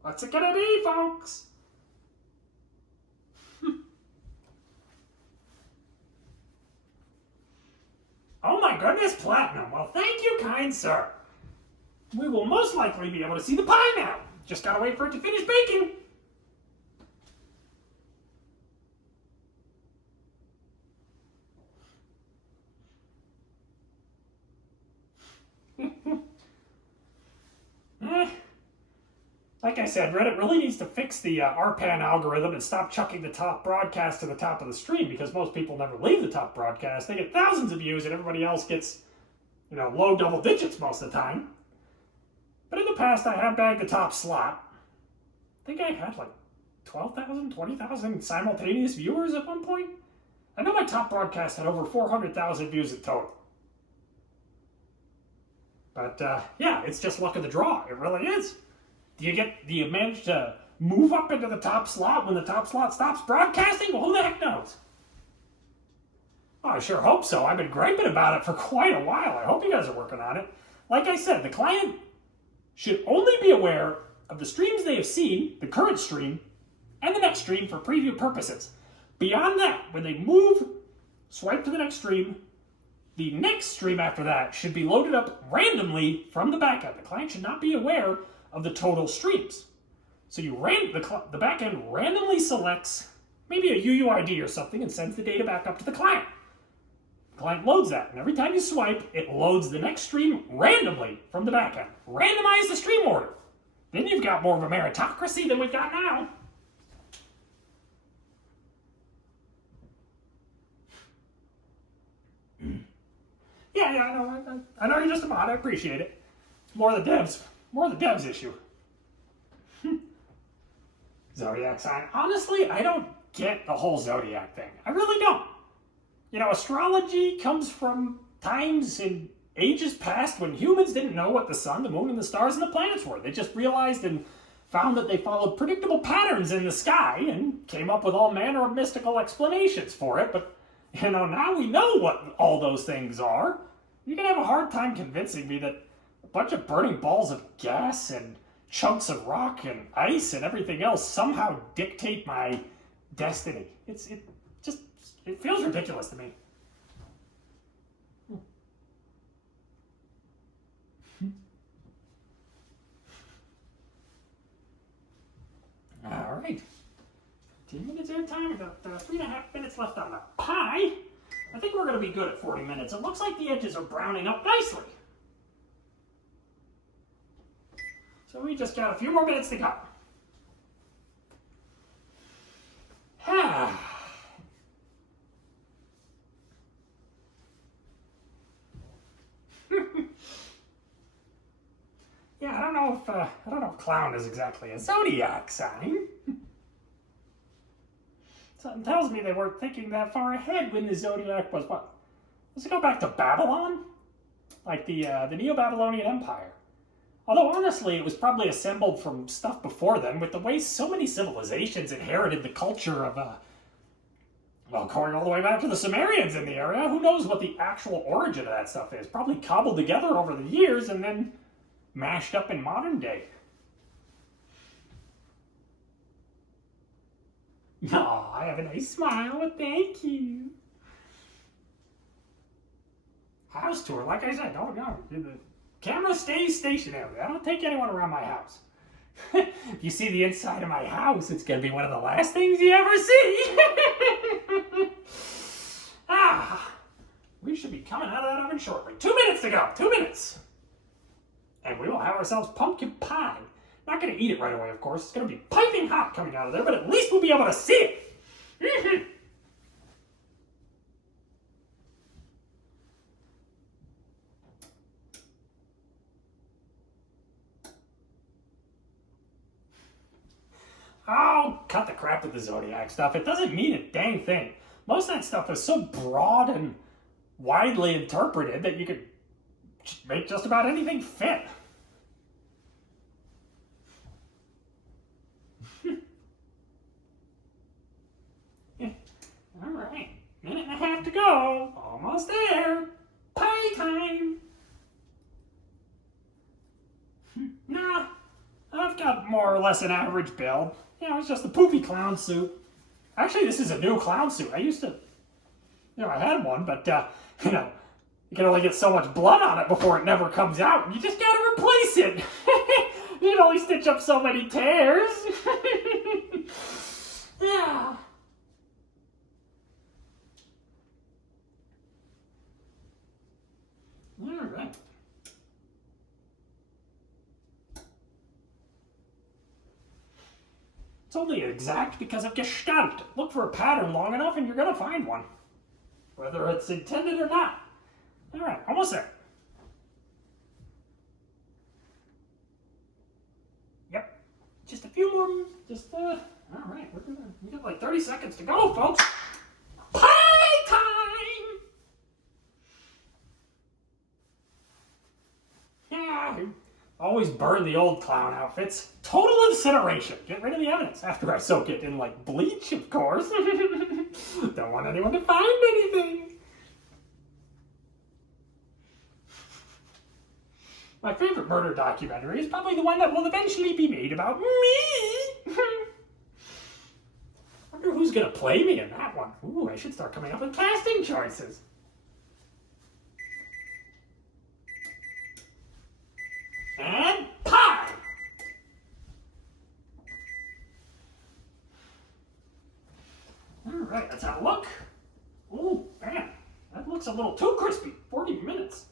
What's it gonna be, folks? Oh my goodness, platinum. Well, thank you, kind sir. We will most likely be able to see the pie now. Just gotta wait for it to finish baking. Like I said, Reddit really needs to fix the RPAN algorithm and stop chucking the top broadcast to the top of the stream, because most people never leave the top broadcast. They get thousands of views and everybody else gets, low double digits most of the time. But in the past, I have bagged the top slot. I think I had like 12,000, 20,000 simultaneous viewers at one point. I know my top broadcast had over 400,000 views in total. But yeah, it's just luck of the draw. It really is. Do you manage to move up into the top slot when the top slot stops broadcasting? Well, who the heck knows? Well, I sure hope so. I've been griping about it for quite a while. I hope you guys are working on it. Like I said, the client should only be aware of the streams they have seen, the current stream, and the next stream for preview purposes. Beyond that, when they move, swipe to the next stream, the next stream after that should be loaded up randomly from the backend. The client should not be aware of the total streams. So the backend randomly selects maybe a UUID or something and sends the data back up to the client. The client loads that, and every time you swipe, it loads the next stream randomly from the backend. Randomize the stream order. Then you've got more of a meritocracy than we've got now. Yeah, I know you're just a mod. I appreciate it. More the devs issue. Zodiac sign. Honestly, I don't get the whole zodiac thing. I really don't. Astrology comes from times and ages past when humans didn't know what the sun, the moon, and the stars and the planets were. They just realized and found that they followed predictable patterns in the sky and came up with all manner of mystical explanations for it. But, now we know what all those things are. You're going to have a hard time convincing me that a bunch of burning balls of gas and chunks of rock and ice and everything else somehow dictate my destiny. It feels ridiculous to me. All right. 10 minutes airtime. We got 3.5 minutes left on the pie. I think we're going to be good at 40 minutes. It looks like the edges are browning up nicely. So we just got a few more minutes to go. Yeah, I don't know if clown is exactly a zodiac sign. Something tells me they weren't thinking that far ahead when the zodiac was what? Does it go back to Babylon? Like the Neo-Babylonian Empire. Although honestly, it was probably assembled from stuff before then, with the way so many civilizations inherited the culture of, going all the way back to the Sumerians in the area. Who knows what the actual origin of that stuff is? Probably cobbled together over the years and then mashed up in modern day. Oh, I have a nice smile, thank you. House tour, like I said, the camera stays stationary. I don't take anyone around my house. If you see the inside of my house, it's going to be one of the last things you ever see. We should be coming out of that oven shortly. 2 minutes to go, 2 minutes. And we will have ourselves pumpkin pie. Not going to eat it right away, of course. It's going to be piping hot coming out of there, but at least we'll be able to see it. Mm-hmm. Oh, cut the crap with the zodiac stuff. It doesn't mean a dang thing. Most of that stuff is so broad and widely interpreted that you could make just about anything fit. go. Almost there. Pie time. Nah, I've got more or less an average build. It's just a poofy clown suit. Actually, this is a new clown suit. I used to, I had one, but, you can only get so much blood on it before it never comes out. You just gotta replace it. You can only stitch up so many tears. Yeah. All right. It's only exact because of Gestalt. Look for a pattern long enough and you're gonna find one. Whether it's intended or not. All right, almost there. Yep, just a few more, all right, we got like 30 seconds to go, folks. Pie time! Yeah, always burn the old clown outfits. Total incineration. Get rid of the evidence after I soak it in like bleach, of course. Don't want anyone to find anything. My favorite murder documentary is probably the one that will eventually be made about me. Wonder who's gonna play me in that one. Ooh, I should start coming up with casting choices. And pie! Alright, let's have a look. Ooh, man, that looks a little too crispy. 40 minutes.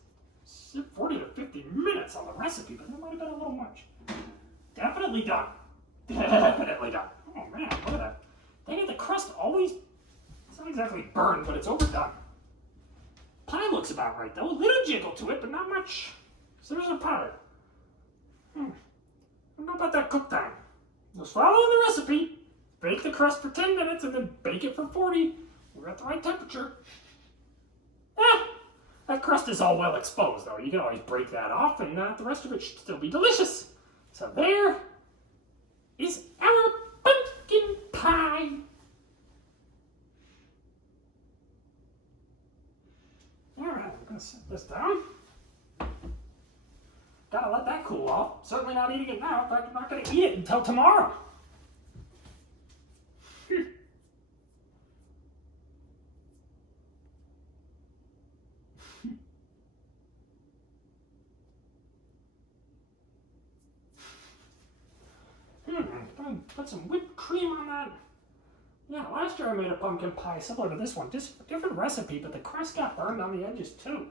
40 to 50 minutes on the recipe, but that might have been a little much. Definitely done. Definitely done. Oh man, look at that. They get the crust always, it's not exactly burned, but it's overdone. Pie looks about right though. A little jiggle to it, but not much. So there's a powder. I don't know about that cook time. Just follow the recipe. Bake the crust for 10 minutes and then bake it for 40. We're at the right temperature. That crust is all well exposed though. You can always break that off and the rest of it should still be delicious. So there is our pumpkin pie. Alright, I'm going to set this down. Gotta let that cool off. Certainly not eating it now. In fact, I'm not going to eat it until tomorrow. Put some whipped cream on that. Yeah, last year I made a pumpkin pie similar to this one. Just a different recipe, but the crust got burned on the edges too.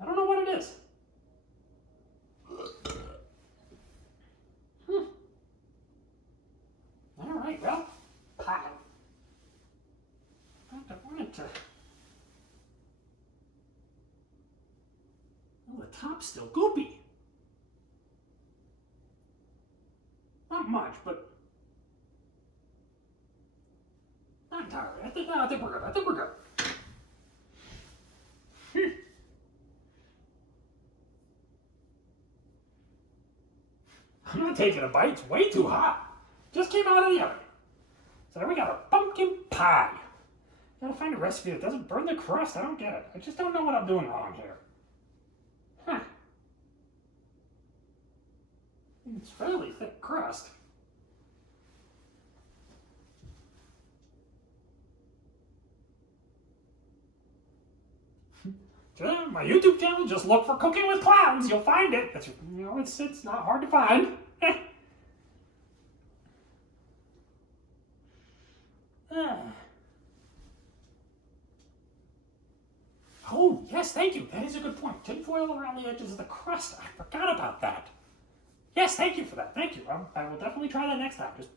I don't know what it is. Alright, well, pie. I wanted to... Oh, the top's still goopy. Not much, but... Not entirely. I think we're good. I think we're good. I'm not taking a bite. It's way too hot. Just came out of the oven. So there we got a pumpkin pie. Gotta find a recipe that doesn't burn the crust. I don't get it. I just don't know what I'm doing wrong here. Huh. It's fairly thick crust. My YouTube channel, just look for Cooking with Clowns. You'll find it. It's not hard to find. Oh, yes, thank you. That is a good point. Tinfoil around the edges of the crust. I forgot about that. Yes, thank you for that. Thank you. I will definitely try that next time. Just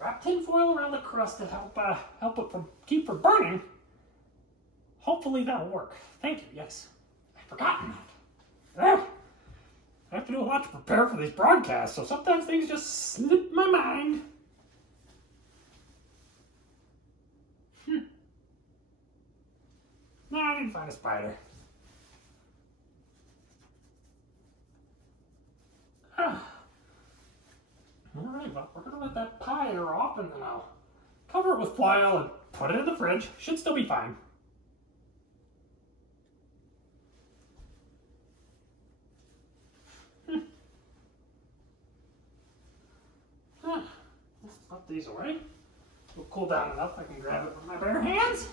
wrap tinfoil around the crust to help it keep from burning. Hopefully that'll work. Thank you, yes. I've forgotten that. I have to do a lot to prepare for these broadcasts, so sometimes things just slip my mind. No, I didn't find a spider. Alright, well, we're going to let that pie air off, and then I'll cover it with foil and put it in the fridge. Should still be fine. put these away. It'll cool down enough I can grab it with my bare hands.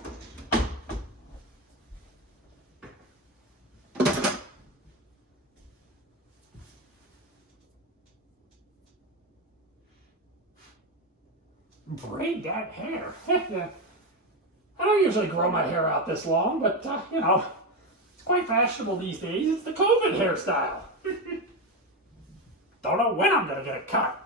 Braid that hair. I don't usually grow my hair out this long, but you know, it's quite fashionable these days. It's the COVID hairstyle. Don't know when I'm gonna get a cut.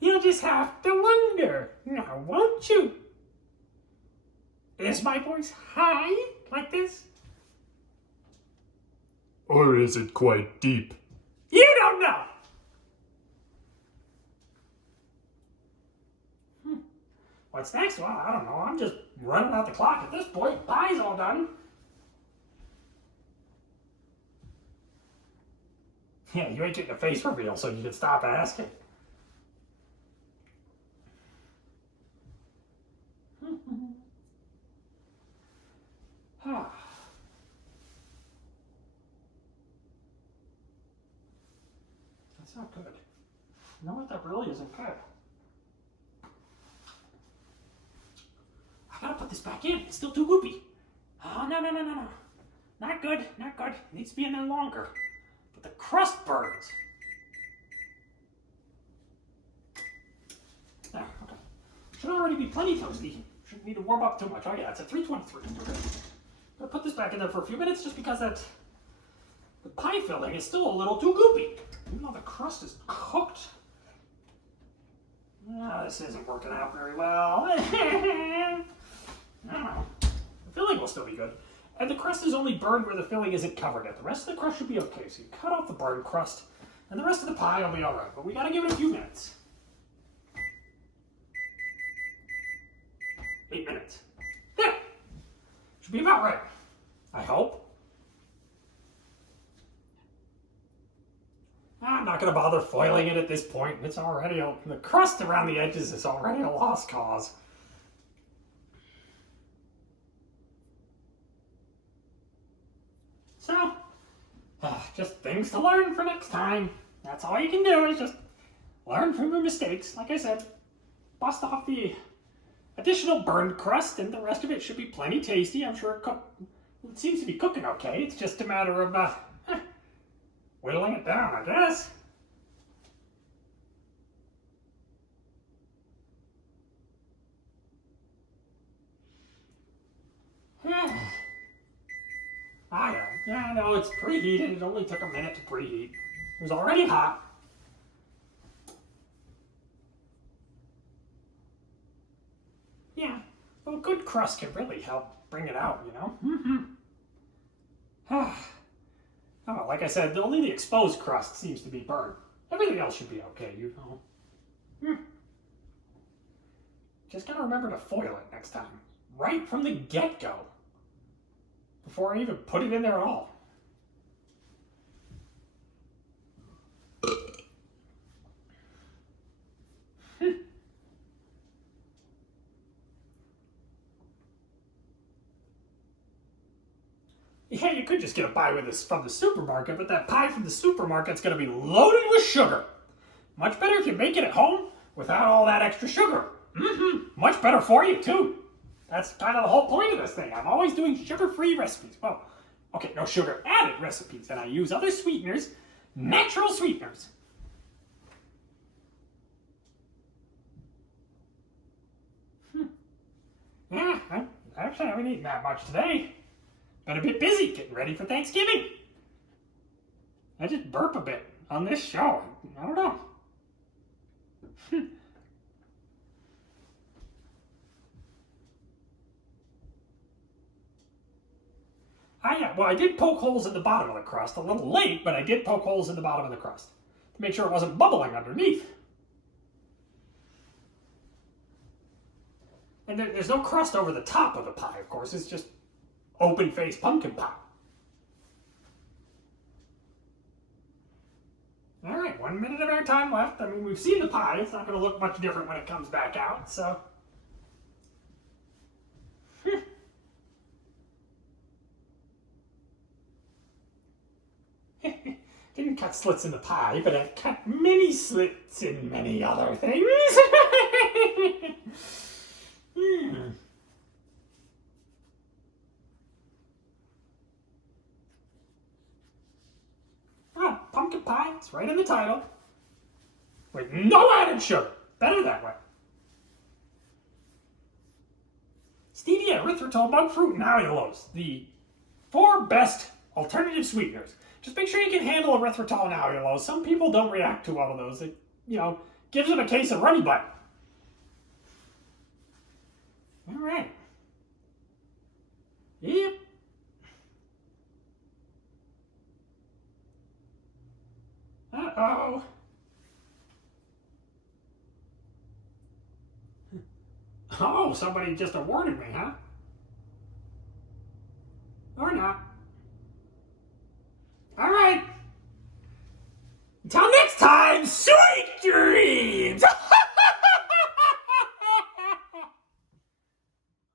You'll just have to wonder, now won't you? Is my voice high like this? Or is it quite deep? You don't know! What's next? Well, I don't know. I'm just running out the clock at this point. Pie's all done. Yeah, you ain't getting a face reveal, so you can stop asking. That's not good. You know what? That really isn't good. I gotta put this back in. It's still too goopy. Oh, no. Not good, not good. It needs to be in there longer. But the crust burns. There, okay. Should already be plenty toasty. Shouldn't need to warm up too much. Oh yeah, it's at 323. Okay. I'm gonna put this back in there for a few minutes just because the pie filling is still a little too goopy. Even though the crust is cooked. No, this isn't working out very well. I don't know. The filling will still be good. And the crust is only burned where the filling isn't covered yet. The rest of the crust should be okay. So you cut off the burned crust, and the rest of the pie will be all right. But we gotta give it a few minutes. 8 minutes. There. Should be about right. I hope. I'm not gonna bother foiling it at this point. It's already the crust around the edges is already a lost cause. So, just things to learn for next time. That's all you can do is just learn from your mistakes. Like I said, bust off the additional burned crust and the rest of it should be plenty tasty. I'm sure it seems to be cooking okay. It's just a matter of whittling it down, I guess. Yeah, no, it's preheated. It only took a minute to preheat. It was already hot. Yeah, well, good crust can really help bring it out, you know? Oh, like I said, only the exposed crust seems to be burned. Everything else should be okay, you know? Just gotta remember to foil it next time. Right from the get-go. Before I even put it in there at all. Yeah, you could just get a pie with this from the supermarket, but that pie from the supermarket's gonna be loaded with sugar. Much better if you make it at home without all that extra sugar. Much better for you, too. That's kind of the whole point of this thing. I'm always doing sugar-free recipes. Well, okay, no sugar-added recipes, and I use other sweeteners, natural sweeteners. Yeah, I actually haven't eaten that much today. Been a bit busy getting ready for Thanksgiving. I just burp a bit on this show. I don't know. Well, I did poke holes in the bottom of the crust. A little late, but I did poke holes in the bottom of the crust to make sure it wasn't bubbling underneath. And there's no crust over the top of the pie, of course. It's just open-faced pumpkin pie. All right, 1 minute of our time left. I mean, we've seen the pie. It's not going to look much different when it comes back out, so... Didn't cut slits in the pie, but I've cut many slits in many other things. Ah, pumpkin pie, it's right in the title. With no added sugar. Better that way. Stevia, erythritol, monk fruit, and allulose. The 4 best alternative sweeteners. Just make sure you can handle erythritol and allulose. Some people don't react to all of those. It, gives them a case of runny butt. All right. Yep. Uh-oh. Oh, somebody just awarded me, huh? Or not.